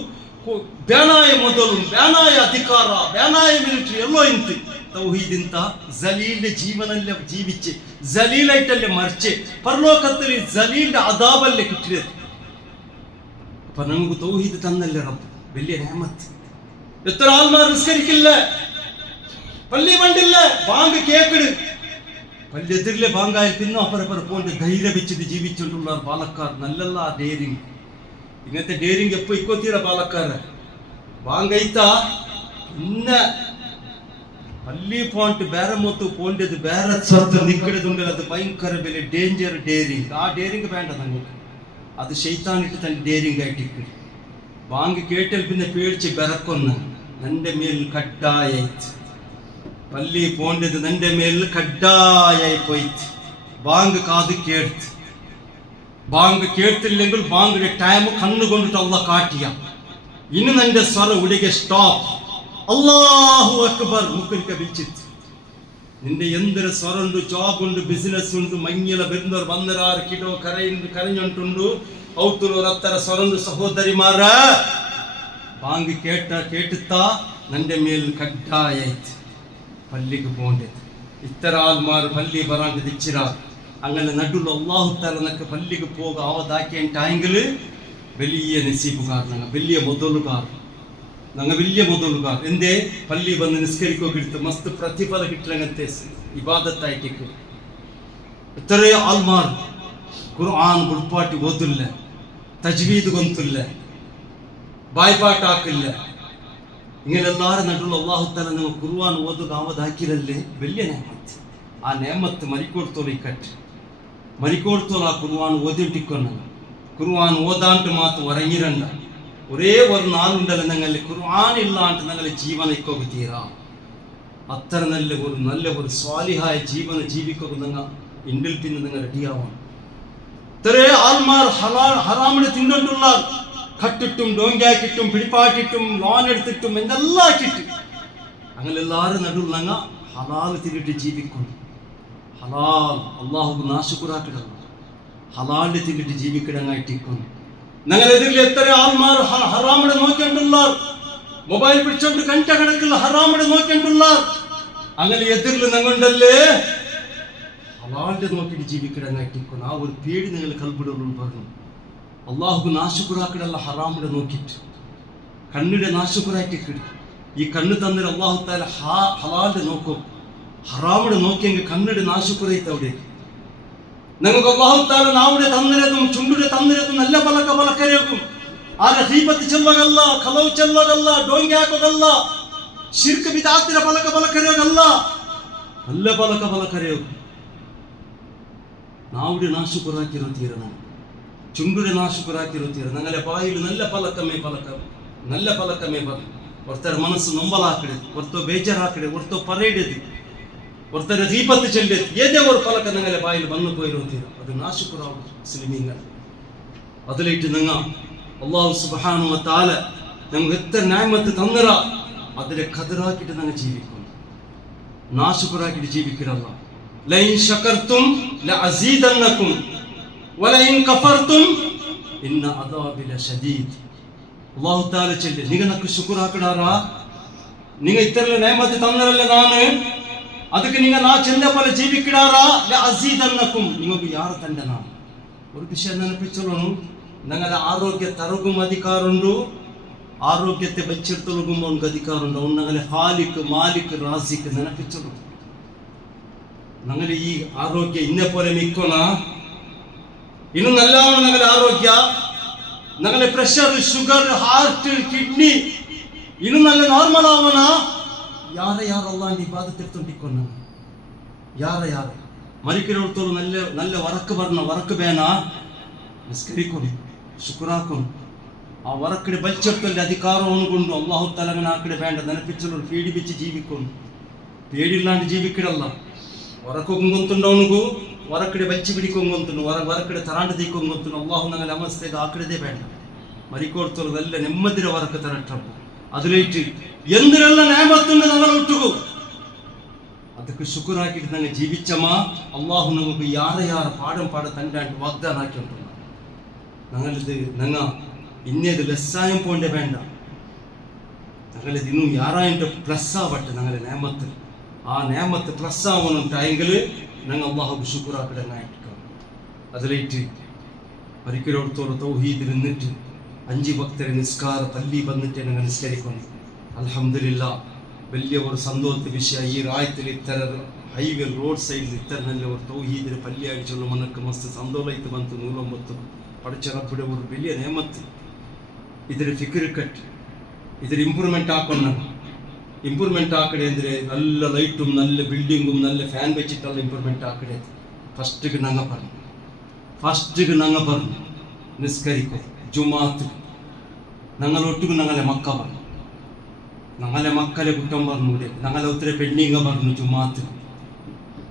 ಬೇನಾಯ ಮೊದಲು ಬೇನಾಯ ಅಧಿಕಾರ ಬೇನಾಯ ಮಿಲಿಟರಿ ಎಲ್ಲೋ ಇಂತು ತೌಹೀದಿಂತ ಜಲೀಲ್ನ ಜೀವನಲ್ಲೇ ಜೀವಿಚ್ಚೆ ಜಲೀಲೈಟಲ್ಲೇ ಮರ್ಚೆ ಪರಲೋಕದಲ್ಲಿ ಜಲೀಲ್ನ ಅದಾಬಲ್ಲೇ കിട്ടിയത്. അപ്പൊ നമുക്ക് തൗഹീദ് തന്നല്ലേ റബ്ബ്, വലിയ നിഅമത്ത്. എത്ര ആൾമാർ നിസ്കരിക്കില്ല, പള്ളി പണ്ടില്ല, ബാങ്ക് കേക്കിട് പള്ളി എതിരിലെ ബാങ്കായി പിന്നെ അപ്പറപ്പുറം പോണ്ട് ധൈര്യം വെച്ചിട്ട് ജീവിച്ചുകൊണ്ടുള്ള പാലക്കാർ നല്ലല്ല ഡേരിങ്. ഇങ്ങനത്തെ ഡേരിങ് എപ്പോ ഇക്കൊത്തീര പാലക്കാര ബാങ്കൈത്ത പിന്നെ പള്ളി പോയിട്ട് ಬೇರೆ ಮೊತ್ತು പോണ്ടത് ಬೇರೆ സ്ഥലത്ത് നിൽക്കണതുണ്ട്. അത് ഭയങ്കര വലിയ ഡേഞ്ചർ ഡേരിങ്. ആ ഡേരിങ് വേണ്ട നമുക്ക്, അത് ശൈത്താനിട്ട് തന്നെ ഡേരിങ് ആയിട്ട് ബാങ്ക് കേട്ടാൽ പിന്നെ പേടിച്ച് ബെറക്കൊന്ന് നിന്റെ മേൽ കഡ്ഡായായിട്ട് പള്ളി പോണ്ടത് നിന്റെ മേൽ കഡ്ഡായായി പോയിട്ട് ബാങ്ക് കാത് കേട്ട് ബാങ്ക് കേട്ടില്ലെങ്കിൽ ബാങ്കിന്റെ ടൈം കണ്ണുകൊണ്ടിട്ട് അള്ള കാട്ടിയ ഇനി നിന്റെ സ്വര ഉടകെ സ്റ്റോപ്പ് അല്ലാഹു അക്ബർ മുക്കിൽക്ക വിളിച്ചിട്ട് നിന്റെ എന്തൊരു സ്വരമുണ്ട്, ജോബ് ഉണ്ട്, ബിസിനസ് ഉണ്ട്, മഞ്ഞില വരുന്നവർ 1.6 കിലോ കരഞ്ഞുണ്ടുണ്ട് ഔത്തുള്ളവർ അത്തര സ്വരണ്ട്. സഹോദരിമാര ബാങ്ക് കേട്ടിത്താ നിന്റെ മേൽ കഡ്ഡായായിട്ട് പള്ളിക്ക് പോകേണ്ടത്. ഇത്തര ആൾമാർ പള്ളി പറയാണ്ട് തിച്ചിരാ അങ്ങനെ നടുള്ള അള്ളാഹു താല നക്ക് പള്ളിക്ക് പോക ആവതാക്കിയെങ്കിൽ വലിയ നസീബുകാർ, ഞങ്ങൾ വലിയ മുതലുകാർ, ഞങ്ങൾ വലിയ മുതലുകാർ. എന്തേ പള്ളി വന്ന് നിസ്കരിക്കുക കിട്ടും മസ്ത് പ്രതിഫല കിട്ടങ്ങനത്തെ ഇബാദത്തായിട്ട്. എത്രയോ ആൾമാർ ഖുർആൻ ഉൾപ്പാട്ടി ഓതില്ല, തജ്വീദ് കൊന്തില്ല, ബായ്പാട്ടാക്കില്ല. ഇങ്ങനെ എല്ലാവരും നടുള്ള അള്ളാഹു താല നിങ്ങൾ ഖുർആൻ ഓതുക ആവതാക്കിരല്ലേ വലിയ നേമത്ത്. ആ നേമത്ത് മരിക്കോടത്തോളം ഇക്കട്ട് മരിക്കോടത്തോളം ആ ഖുർആൻ ഓതിട്ടിക്കൊന്നു. ഖുർആൻ ഓതാണ്ട് മാത്രം ഉറങ്ങിരണ്ട. ഒരേ ഒരു നാളുണ്ടല്ലോ ഞങ്ങളിൽ ഖുർആൻ ഇല്ലാണ്ട് ഞങ്ങളെ ജീവന ഇക്കൊക്കെ തീരാ. അത്ര നല്ല ഒരു സ്വാലിഹായ ജീവന ജീവിക്കുക നിങ്ങൾ ഇന്ത്യയിൽ പിന്നെ നിങ്ങൾ റെഡിയാവണം. ഇത്രേ ആൾമാർ ഹറാമിന് തിന്നിട്ടുള്ള കട്ടിട്ടും ഡോങ്കാക്കിട്ടും പിടിപ്പാട്ടിട്ടും ലോൺ എടുത്തിട്ടും എന്തെല്ലാം ആക്കിട്ട് അങ്ങനെ എല്ലാവരും നടുവിൽ ഞങ്ങൾ ഹലാൽ തിന്നിട്ട് ജീവിക്കുന്നു. ഹലാൽ അള്ളാഹു നാശുക്കുറാക്കിടണം, ഹലാലിൽ തിന്നിട്ട് ജീവിക്കിടങ്ങായിട്ടിരിക്കുന്നു. ഞങ്ങളെതിരിൽ എത്ര ആൾമാർ ഹറാമിടെ നോക്കിയിട്ടുള്ള മൊബൈൽ പിടിച്ചോണ്ട് കണ്ട കണക്കിൽ ഹറാമിടെ നോക്കിയിട്ടുള്ള അങ്ങനെ എതിരിൽ ഞങ്ങളുണ്ടല്ലേ ഹലാലിന്റെ നോക്കിയിട്ട് ജീവിക്കിടങ്ങായിട്ടിരിക്കുന്നു. ആ ഒരു പേടി നിങ്ങൾ കൽബിടുള്ളൂ പറഞ്ഞു. അള്ളാഹു നാശുക്കുറാക്കിടല്ല ഹറാമിടെ നോക്കിയിട്ട് കണ്ണിടെ നാശുക്കുറാക്കിക്കിട്. ഈ കണ്ണ് തന്നിട്ട് അള്ളാഹു താല ഹലാലിന്റെ നോക്കും, ഹറാമിടെ നോക്കിയെങ്കിൽ കണ്ണിടെ നാശുക്കുറയത്തവിടെ. ഞങ്ങൾക്ക് അള്ളാഹു താല നാവിടെ തന്നിരതും ചുണ്ടിടെ തന്നിരതും നല്ല പലക്കരയും ಆದ್ರೆ ಗೀಬತ್ ಚೆಲ್ಲೋಗಲ್ಲ, ಕಲವು ಚೆಲ್ಲೋಗಲ್ಲ, ಡೋಂಗಿ ಹಾಕೋಗಲ್ಲ, ಶಿರ್ಕ್ ಬಿದಾತಿರ ಬಲ ಕರೆಯೋಗಲ್ಲ, ಅಲ್ಲೇ ಬಲ ಕರೆಯೋದು. ನಾವುಡೆ ನಾಶುಕರಾಕಿರೋ ತೀರ, ನಾವು ಚುಂಡುಡೆ ನಾಶುಕರಾಕಿರೋ ತೀರ. ನಂಗಲೆ ಬಾಯಿಲು നല്ല ಪಲಕಮೇ ಬಲ ಒರ್ತರ ಮನಸ್ಸು ನೊಂಬಲ ಹಾಕಡೆ, ಒರ್ತೋ ಬೇಜಾರು ಹಾಕಡೆ, ಒರ್ತೋ ಪರೇಡೆದು, ಒರ್ತರ ಗೀಬತ್ ಚೆಲ್ಲೆದು, ಏದೇ ಒಂದು ಪಲಕ ನಂಗಲೆ ಬಾಯಿಲು ಬಂದು ಪೋಯಿರೋ ತೀರ. ಅದು ನಾಶುಕರಾವು ಮುಸ್ಲಿಮೀಂಗ. അതിലേറ്റ് നിങ്ങൾ അല്ലാഹു സുബ്ഹാനഹു വ തആല നമുക്ക് എത്ര നിഅമത്ത് തന്നറ അതിലെ ഖദറാക്കിട്ട് നിങ്ങൾ ജീവിക്കണം, നാശുകരാക്കിട്ട് ജീവിക്കരുത്. ലൈൻ ശകർതും ലഅസീദന്നകും വലൈൻ കഫർതും ഇന്ന അദാബി ലശദീദ്. അല്ലാഹു തആല ചൊല്ലി, നിങ്ങൾ നക്ക് ശുക്ർ ആക്കടാറ, നിങ്ങൾ ഇത്ര നിഅമത്ത് തന്നറല്ല ನಾನು, ಅದಕ್ಕೆ നിങ്ങൾ ನಾ ಚೆಂದ ಪಲ ಜೀವಿಕಿಡಾರ ಲಅಸೀದನ್ನകും, നിങ്ങൾക്ക് ಯಾರ ತಂಡನ ഒരു വിഷയം ನೆನಪಿಚ್ಚಲೋನು. ഞങ്ങളുടെ ആരോഗ്യ തറകും അധികാരമുണ്ട്, ആരോഗ്യത്തെ വെച്ചെടുത്തൊളുകുമ്പോൾ അവർക്ക് അധികാരമുണ്ട്. അവൻ ഞങ്ങളെ ഹാലിക്ക് മാലിക്ക് റാസിക്ക് ನೆನಪಿಚ್ಚಲು. ഞങ്ങൾ ഈ ആരോഗ്യ ഇന്നെ പോലെ മിക്കോണ ഇನ್ನು നല്ലവണ്. ഞങ്ങളുടെ ആരോഗ്യ, ഞങ്ങളെ പ്രഷർ, ഷുഗർ, ഹാർട്ട്, കിഡ്നി ഇನ್ನು നല്ല നോർമൽ ആവണ. ಯಾರ ಅಲ್ಲಾಂಡಿ ಬಾಧೆತ್ತಿರ್ತೊಂಡಿಕ್ಕೊಣ, ಯಾರ ಮರಿಕಿರೋಳ್ತೋರು നല്ല വറക്ക് പറഞ്ഞ വറക്ക് ಬೇന നിസ്കരിക്കൊടി, ശുക്രാക്കും. ആ വറക്കിടെ ബലിച്ചെടുത്തല്ലേ അധികാരವನ್ನು കൊണ്ട് അള്ളാഹു തലങ്ങനെ ആക്കಡೆ വേണ്ട ನೆನಪಿಚ್ಚಲು പീഡിപ്പിച്ച് ജീവിക്കുന്നു. പേടിയില്ലാണ്ട് ജീവിക്കിടല്ല. വറക്കൊങ്കൊണ്ടുണ്ടവನಿಗೂ വറക്കിടെ ಬಲಿച്ച് പിടിക്കൊങ്കൊണ്ടുന്നു, വറക്കിടെ ತರಾಂಡ ದೀಕೊಂಗೊತ್ತುನು. ಅಲ್ಲಾಹು ഞങ്ങളെ അവസ്ഥಗೆ ആക്കടದೇ ಬೇಡ. മരിക്കോർത്തോರು നല്ല ನೆಮ್ಮದಿರ വറക്ക് തരട്ടപ്പോ. അതിലേറ്റ് എന്തിനെല്ലാം നിഅമത്തുണ്ട് ഞങ്ങൾ ഒട്ടുകൂ. ಅದಕ್ಕೆ ಶುಕ್ರಾಕಿಟ್ಟು ನಂಗೆ ಜೀವಿಚ್ಚಮ್ಮ. ಅಲ್ಲಾಹು ನಮಗೆ ಯಾರ ಪಾಡ ತಂಡಾಂಟು ವಾಗ್ದಾನ ಹಾಕಿ ಉಂಟು. ഞങ്ങളിത് ഞങ്ങ ഇന്നേത് ലെസ്സായും പോണ്ടേ വേണ്ട. ഞങ്ങളിത് ഇന്നും യാറായിട്ട് പ്ലസ് ആവട്ടെ. ഞങ്ങളെ നിഅമത്ത്, ആ നിഅമത്ത് പ്ലസ് ആവണുണ്ടായെങ്കിൽ ഞങ്ങൾ അല്ലാഹുക്ക് ശുക്രാക്കിടങ്ങായിട്ട്. അതിലേറ്റ് ഒരിക്കലോടത്തോളം തൗഹീദിൽ നിന്നിട്ട് 5 ഭക്തരെ നിസ്കാര പള്ളി വന്നിട്ട് ഞങ്ങൾ നിസ്കരിക്കുന്നു. അൽഹംദുലില്ലാ, വലിയ ഒരു സന്തോഷ വിഷയ. ഈ രായത്തിൽ ഇത്തര ഹൈവേ ರೋಡ್ ಸೈಡ್ ಇತ್ತರ ನಲ್ಲಿ ಅವರು ತೌಹೀದಿನ ಪಲ್ಲಿ ಆಡಿಚೊಳ್ಳು ಮನಕ್ಕೆ ಮಸ್ತ್ ಸಂದೋಲೈತು ಬಂತು. 109 ಪಡಚ ರಬ್ಬಡೆ ಒಂದು വലിയ ನೇಮತ್ತು. ಇದರ ಫಿಕ್ರ್ ಕಟ್, ಇದರ ಇಂಪ್ರೂವ್ಮೆಂಟ್ ಹಾಕೊಂಡು ಇಂಪ್ರೂವ್ಮೆಂಟ್ ಆಕಡೆ ಅಂದರೆ നല്ല ലൈറ്റും നല്ല ബിൽഡിങ്ങും നല്ല ഫാൻ വെച്ചിട്ടുള്ള ಇಂಪ್ರೂವ್ಮೆಂಟ್ ആക്കಡೆ. ഫസ്റ്റിಗೆ ഞങ്ങൾ പറഞ്ഞു നിസ്കരിക്കും ജുമാത്ത്. ഞങ്ങളൊട്ടുക്ക് ഞങ്ങളെ മക്ക പറഞ്ഞു, ഞങ്ങളെ മക്കളെ കുറ്റം പറഞ്ഞൂടെ, ഞങ്ങളെ ഒത്തിരി പെണ്ണിങ്ങ പറഞ്ഞു ജുമാത്ത്.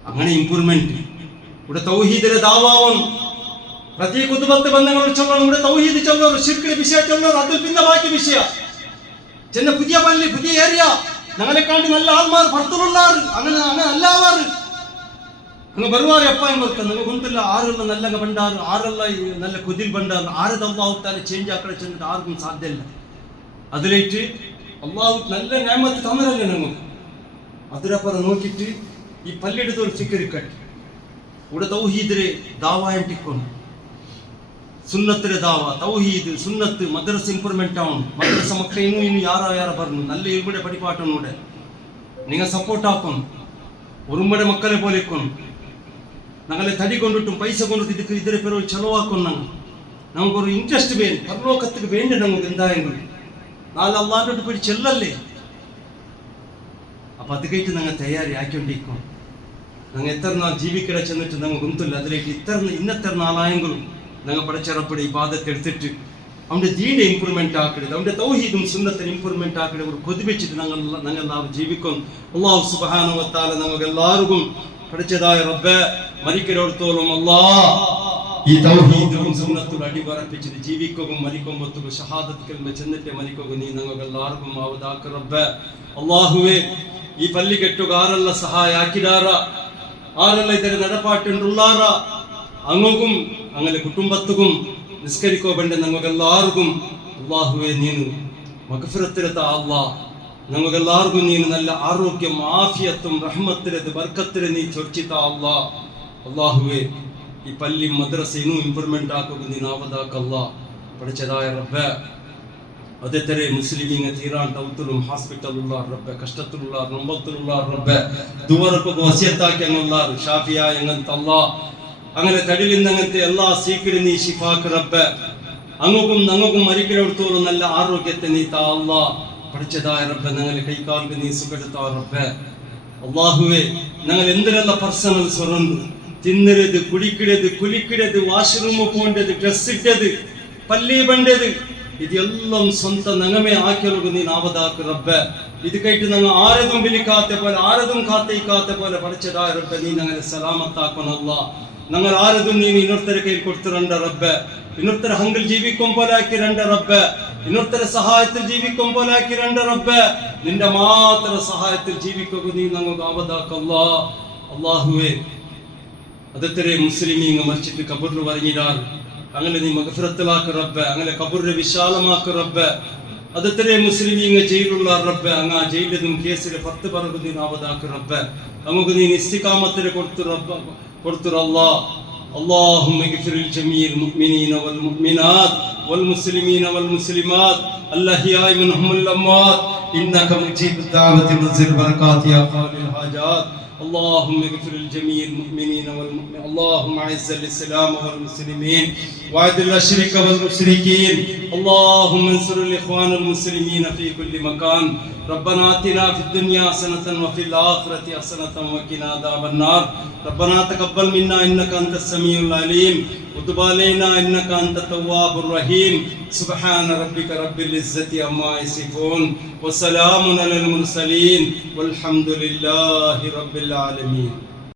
അങ്ങനെ ಇಂಪ್ರೂವ್ಮೆಂಟ್. ഇവിടെ തൗഹീദിലെ ദാവാവൻ പ്രതി കുതുബത്ത് ബന്ധങ്ങൾ ചൊല്ലണം. ഇവിടെ തൗഹീദ് ചൊല്ലണം, ശിർക്കിലെ വിഷയ ചൊല്ലണം. അതിൽ പിന്നെ ബാക്കി വിഷയ ചെന്ന പുതിയ പള്ളി, പുതിയ ഏരിയ, ഞങ്ങളെ കാണ്ടി നല്ല ആൾമാർ പുറത്തുള്ളാറ്, അങ്ങനെ അല്ലാവാറ് അങ്ങ് ബರುವಾರು. എപ്പ ಗೊತ್ತ ನಮಗೆ ಗೊತ್ತಿಲ್ಲ. ಆರೆಲ್ಲ ನಲ್ಲಂಗ ಬಂಡಾರು, ಆರೆಲ್ಲ നല്ല ಕುದಿಲ್ ಬಂಡಾರು, ಆರದ ಅಲ್ಲಾಹು ತಾಲೆ ಚೇಂಜ್ ಆಕಡೆ ಚೆಂದಿട്ട് ആർക്കും സാധ്യമല്ല. അതിലേറ്റ് അള്ളാഹു നല്ല നിഅമത്ത് തന്നതല്ലേ നമുക്ക്. അതിരപ്പുറ നോക്കിയിട്ട് ഈ പള്ളിയെടുത്ത് ഒരു ഫിക്ർ കട്ടി. ഇവിടെ തൗഹീദിലെ ദാവായിട്ടിക്കൊണ്ട് സുന്നത്തിലെ ദാവ, തൗഹീദ് സുന്നത്ത് മദ്രസ ಇಂಪ್ರೂವ್ಮೆಂಟ್ ആവണം. മദ്രസ മക്കൾ ഇನ್ನು ಯಾರ പറഞ്ഞു നല്ല ഇവിടെ പഠിപ്പാട്ടൊന്നൂടെ നിങ്ങൾ സപ്പോർട്ട് ആക്കണം. ഒരുമ്മടെ മക്കളെ പോലെ ഇക്കൊണ്ട് ഞങ്ങളെ തടി കൊണ്ടിട്ടും പൈസ കൊണ്ടിട്ട് ഇതിരെ പേര് ചെലവാക്കണം. നമുക്കൊരു ഇൻട്രസ്റ്റ് വേണം, പരലോകത്തിന് വേണ്ടി നമുക്ക് എന്തായെങ്കിലും. നാളെ അള്ളാഹുവിന്റെ പോയി ചെല്ലല്ലേ. അപ്പൊ അത് കഴിഞ്ഞിട്ട് ഞങ്ങൾ തയ്യാറി ആക്കിക്കൊണ്ടിരിക്കണം. ഞങ്ങൾ എത്ര നാൾ ജീവിക്കട ചെന്നിട്ട് നമുക്ക് ഒന്നുമില്ല. അതിലേക്ക് ഇന്നത്തെ നാളായെങ്കിലും ഞങ്ങൾ പടച്ചിറപ്പടി ഇബാദത്തെടുത്തിട്ട് അവൻ്റെ ദീനെ ಇಂಪ್ರೂವ್ಮೆಂಟ್ ആക്കരുത്, അവൻ്റെ തൗഹീദും സുന്നത്തിനും ಇಂಪ್ರೂವ್ಮೆಂಟ್ ആക്കരുത്. ഒരു കൊതി വെച്ചിട്ട് ഞങ്ങളെല്ലാവരും ജീവിക്കും. അല്ലാഹു സുബ്ഹാനഹു വ തആല നമുക്കെല്ലാവർക്കും പഠിച്ചതായ റബ്ബേ മരിക്കലോടത്തോളം ഈ തൗഹീദും സുന്നത്തും അടിവറപ്പിച്ചിട്ട് ജീവിക്കുകയും മരിക്കുമ്പോഴത്തേക്കും ഷഹാദത്ത് കലിമ ചെന്നിട്ട് മരിക്കുകയും നീ ഞങ്ങൾക്കെല്ലാവർക്കും ആവതാക്ക റബ്ബേ. അല്ലാഹുവേ, ഈ പള്ളി കെട്ടുക ആരെല്ലാം സഹായ ആക്കിടാറ, ആരെല്ലാം ഇതിന് നടപ്പാട്ടുണ്ടാറ, അങ്ങും അങ്ങനെ കുടുംബത്തും നിസ്കരിക്കോ ബണ്ട ഞങ്ങൾക്കെല്ലാവർക്കും അല്ലാഹുവേ നീನು മഗ്ഫിറത്തിലെത്ത അല്ലാഹ് ഞങ്ങൾക്കെല്ലാവർക്കും നീನು നല്ല ആരോഗ്യം ആഫിയത്തും റഹ്മത്തിലെ ബർക്കത്തിലെ നീ ചൊർച്ചിത്ത അല്ലാഹ്. അല്ലാഹുവേ, ഈ പള്ളി മദ്രസയും ಇಂಪ್ರೂವ್ಮೆಂಟ್ ആക്കുക നീ ആവതാക്കല്ല പഠിച്ചതായ റബ്ബേ. അതേ തരെ മുസ്ലിമീങ്ങ തീരാൻ ടൗത്തിലും ഹോസ്പിറ്റലുള്ള റബ്ബേ, കഷ്ടത്തിലുള്ള നൊമ്പത്തിലുള്ള റബ്ബേ, ദുവറക്കൊക്കെ വസിയത്താക്കി അങ്ങുള്ള ഷാഫിയ എങ്ങനത്തെ അല്ലാഹ് അങ്ങനെ തടിലിന്നങ്ങനത്തെ എല്ലാ സീക്കിലും നീ ഷിഫാക്ക് റബ്ബേ. അങ്ങും ഞങ്ങൾക്കും മരിക്കിടത്തോളം നല്ല ആരോഗ്യത്തെ നീ താ അല്ലാ. പഠിച്ചതായ റബ്ബെ ഞങ്ങളെ കൈക്കാൽക്ക് നീ സുഖെടുത്താ റബ്ബെ. അള്ളാഹുവേ, ഞങ്ങൾ എന്തിനുള്ള പർസണൽ സ്വറണ്ട് തിന്നരുത്, കുടിക്കിടത്, കുലിക്കിടത്, വാഷ്റൂം പോണ്ടത്, ഡ്രസ് ഇട്ടത്, പള്ളി പണ്ടത്, ഇതെല്ലാം സ്വന്തം ഞങ്ങമേ ആക്കിയൊക്കെ നീ നാവതാക്ക് റബ്ബെ. ഇത് കേട്ട് ഞങ്ങൾ ആരതും വിളിക്കാത്ത പോലെ, ആരതും കാത്തയിക്കാത്ത പോലെ പഠിച്ചതായ റബ്ബെ നീ ഞങ്ങളെ സലാമത്താക്കണല്ല. ഞങ്ങൾ ആരതും നീ ಇನ್ನೊರ್ತರ കയ്യിൽ കൊടുത്തിരണ്ട റബ്ബെ. ಇನ್ನೊರ್ತರ ഹങ്കിൽ ജീവിക്കും പോലെ ആക്കി രണ്ട് റബ്ബെ. ಇನ್ನೊರ್ತರ സഹായത്തിൽ ജീവിക്കും പോലെ ആക്കി രണ്ട് റബ്ബെ. നിന്റെ മാത്ര സഹായത്തിൽ ജീവിക്കുക നീ ഞങ്ങൾക്ക് ആവതാക്കല്ല. അള്ളാഹുവേ, അതത്തരെ മുസ്ലിമീങ്ങൾ മരിച്ചിട്ട് കബറിൽ വരങ്ങിടാൻ അങ്ങനെ നീ മഗ്ഫിറത്തിലാക്ക് റബ്ബെ. അങ്ങനെ കബറിനെ വിശാലമാക്ക് റബ്ബെ. അതത്തരെ മുസ്ലിമീങ്ങൾ ജയിലുള്ള റബ്ബെ. അങ്ങ് ആ ജയിലിലും കേസിലെ 10 പറകു നീ ആവതാക്ക് റബ്ബെ. നമുക്ക് നീ ഇസ്തിഖാമത്തിനെ കൊടുത്തുറല്ലാ. اللهم اغفر لجميع المؤمنين والمؤمنات والمسلمين والمسلمات الأحياء منهم والأموات إنك مجيب الدعوة منزل البركات يا قاضي الحاجات. اللهم اغفر لجميع المؤمنين والمؤمنات. اللهم اعز الاسلام والمسلمين واذل الشرك والمشركين. اللهم انصر الاخوان المسلمين في كل مكان. ربنا آتنا في الدنيا حسنة وفي الآخرة حسنة وقنا عذاب النار. ربنا تقبل منا إنك أنت السميع العليم وتب علينا إنك أنت التواب الرحيم. سبحان ربك رب العزة عما يصفون وسلام على المرسلين والحمد لله رب العالمين.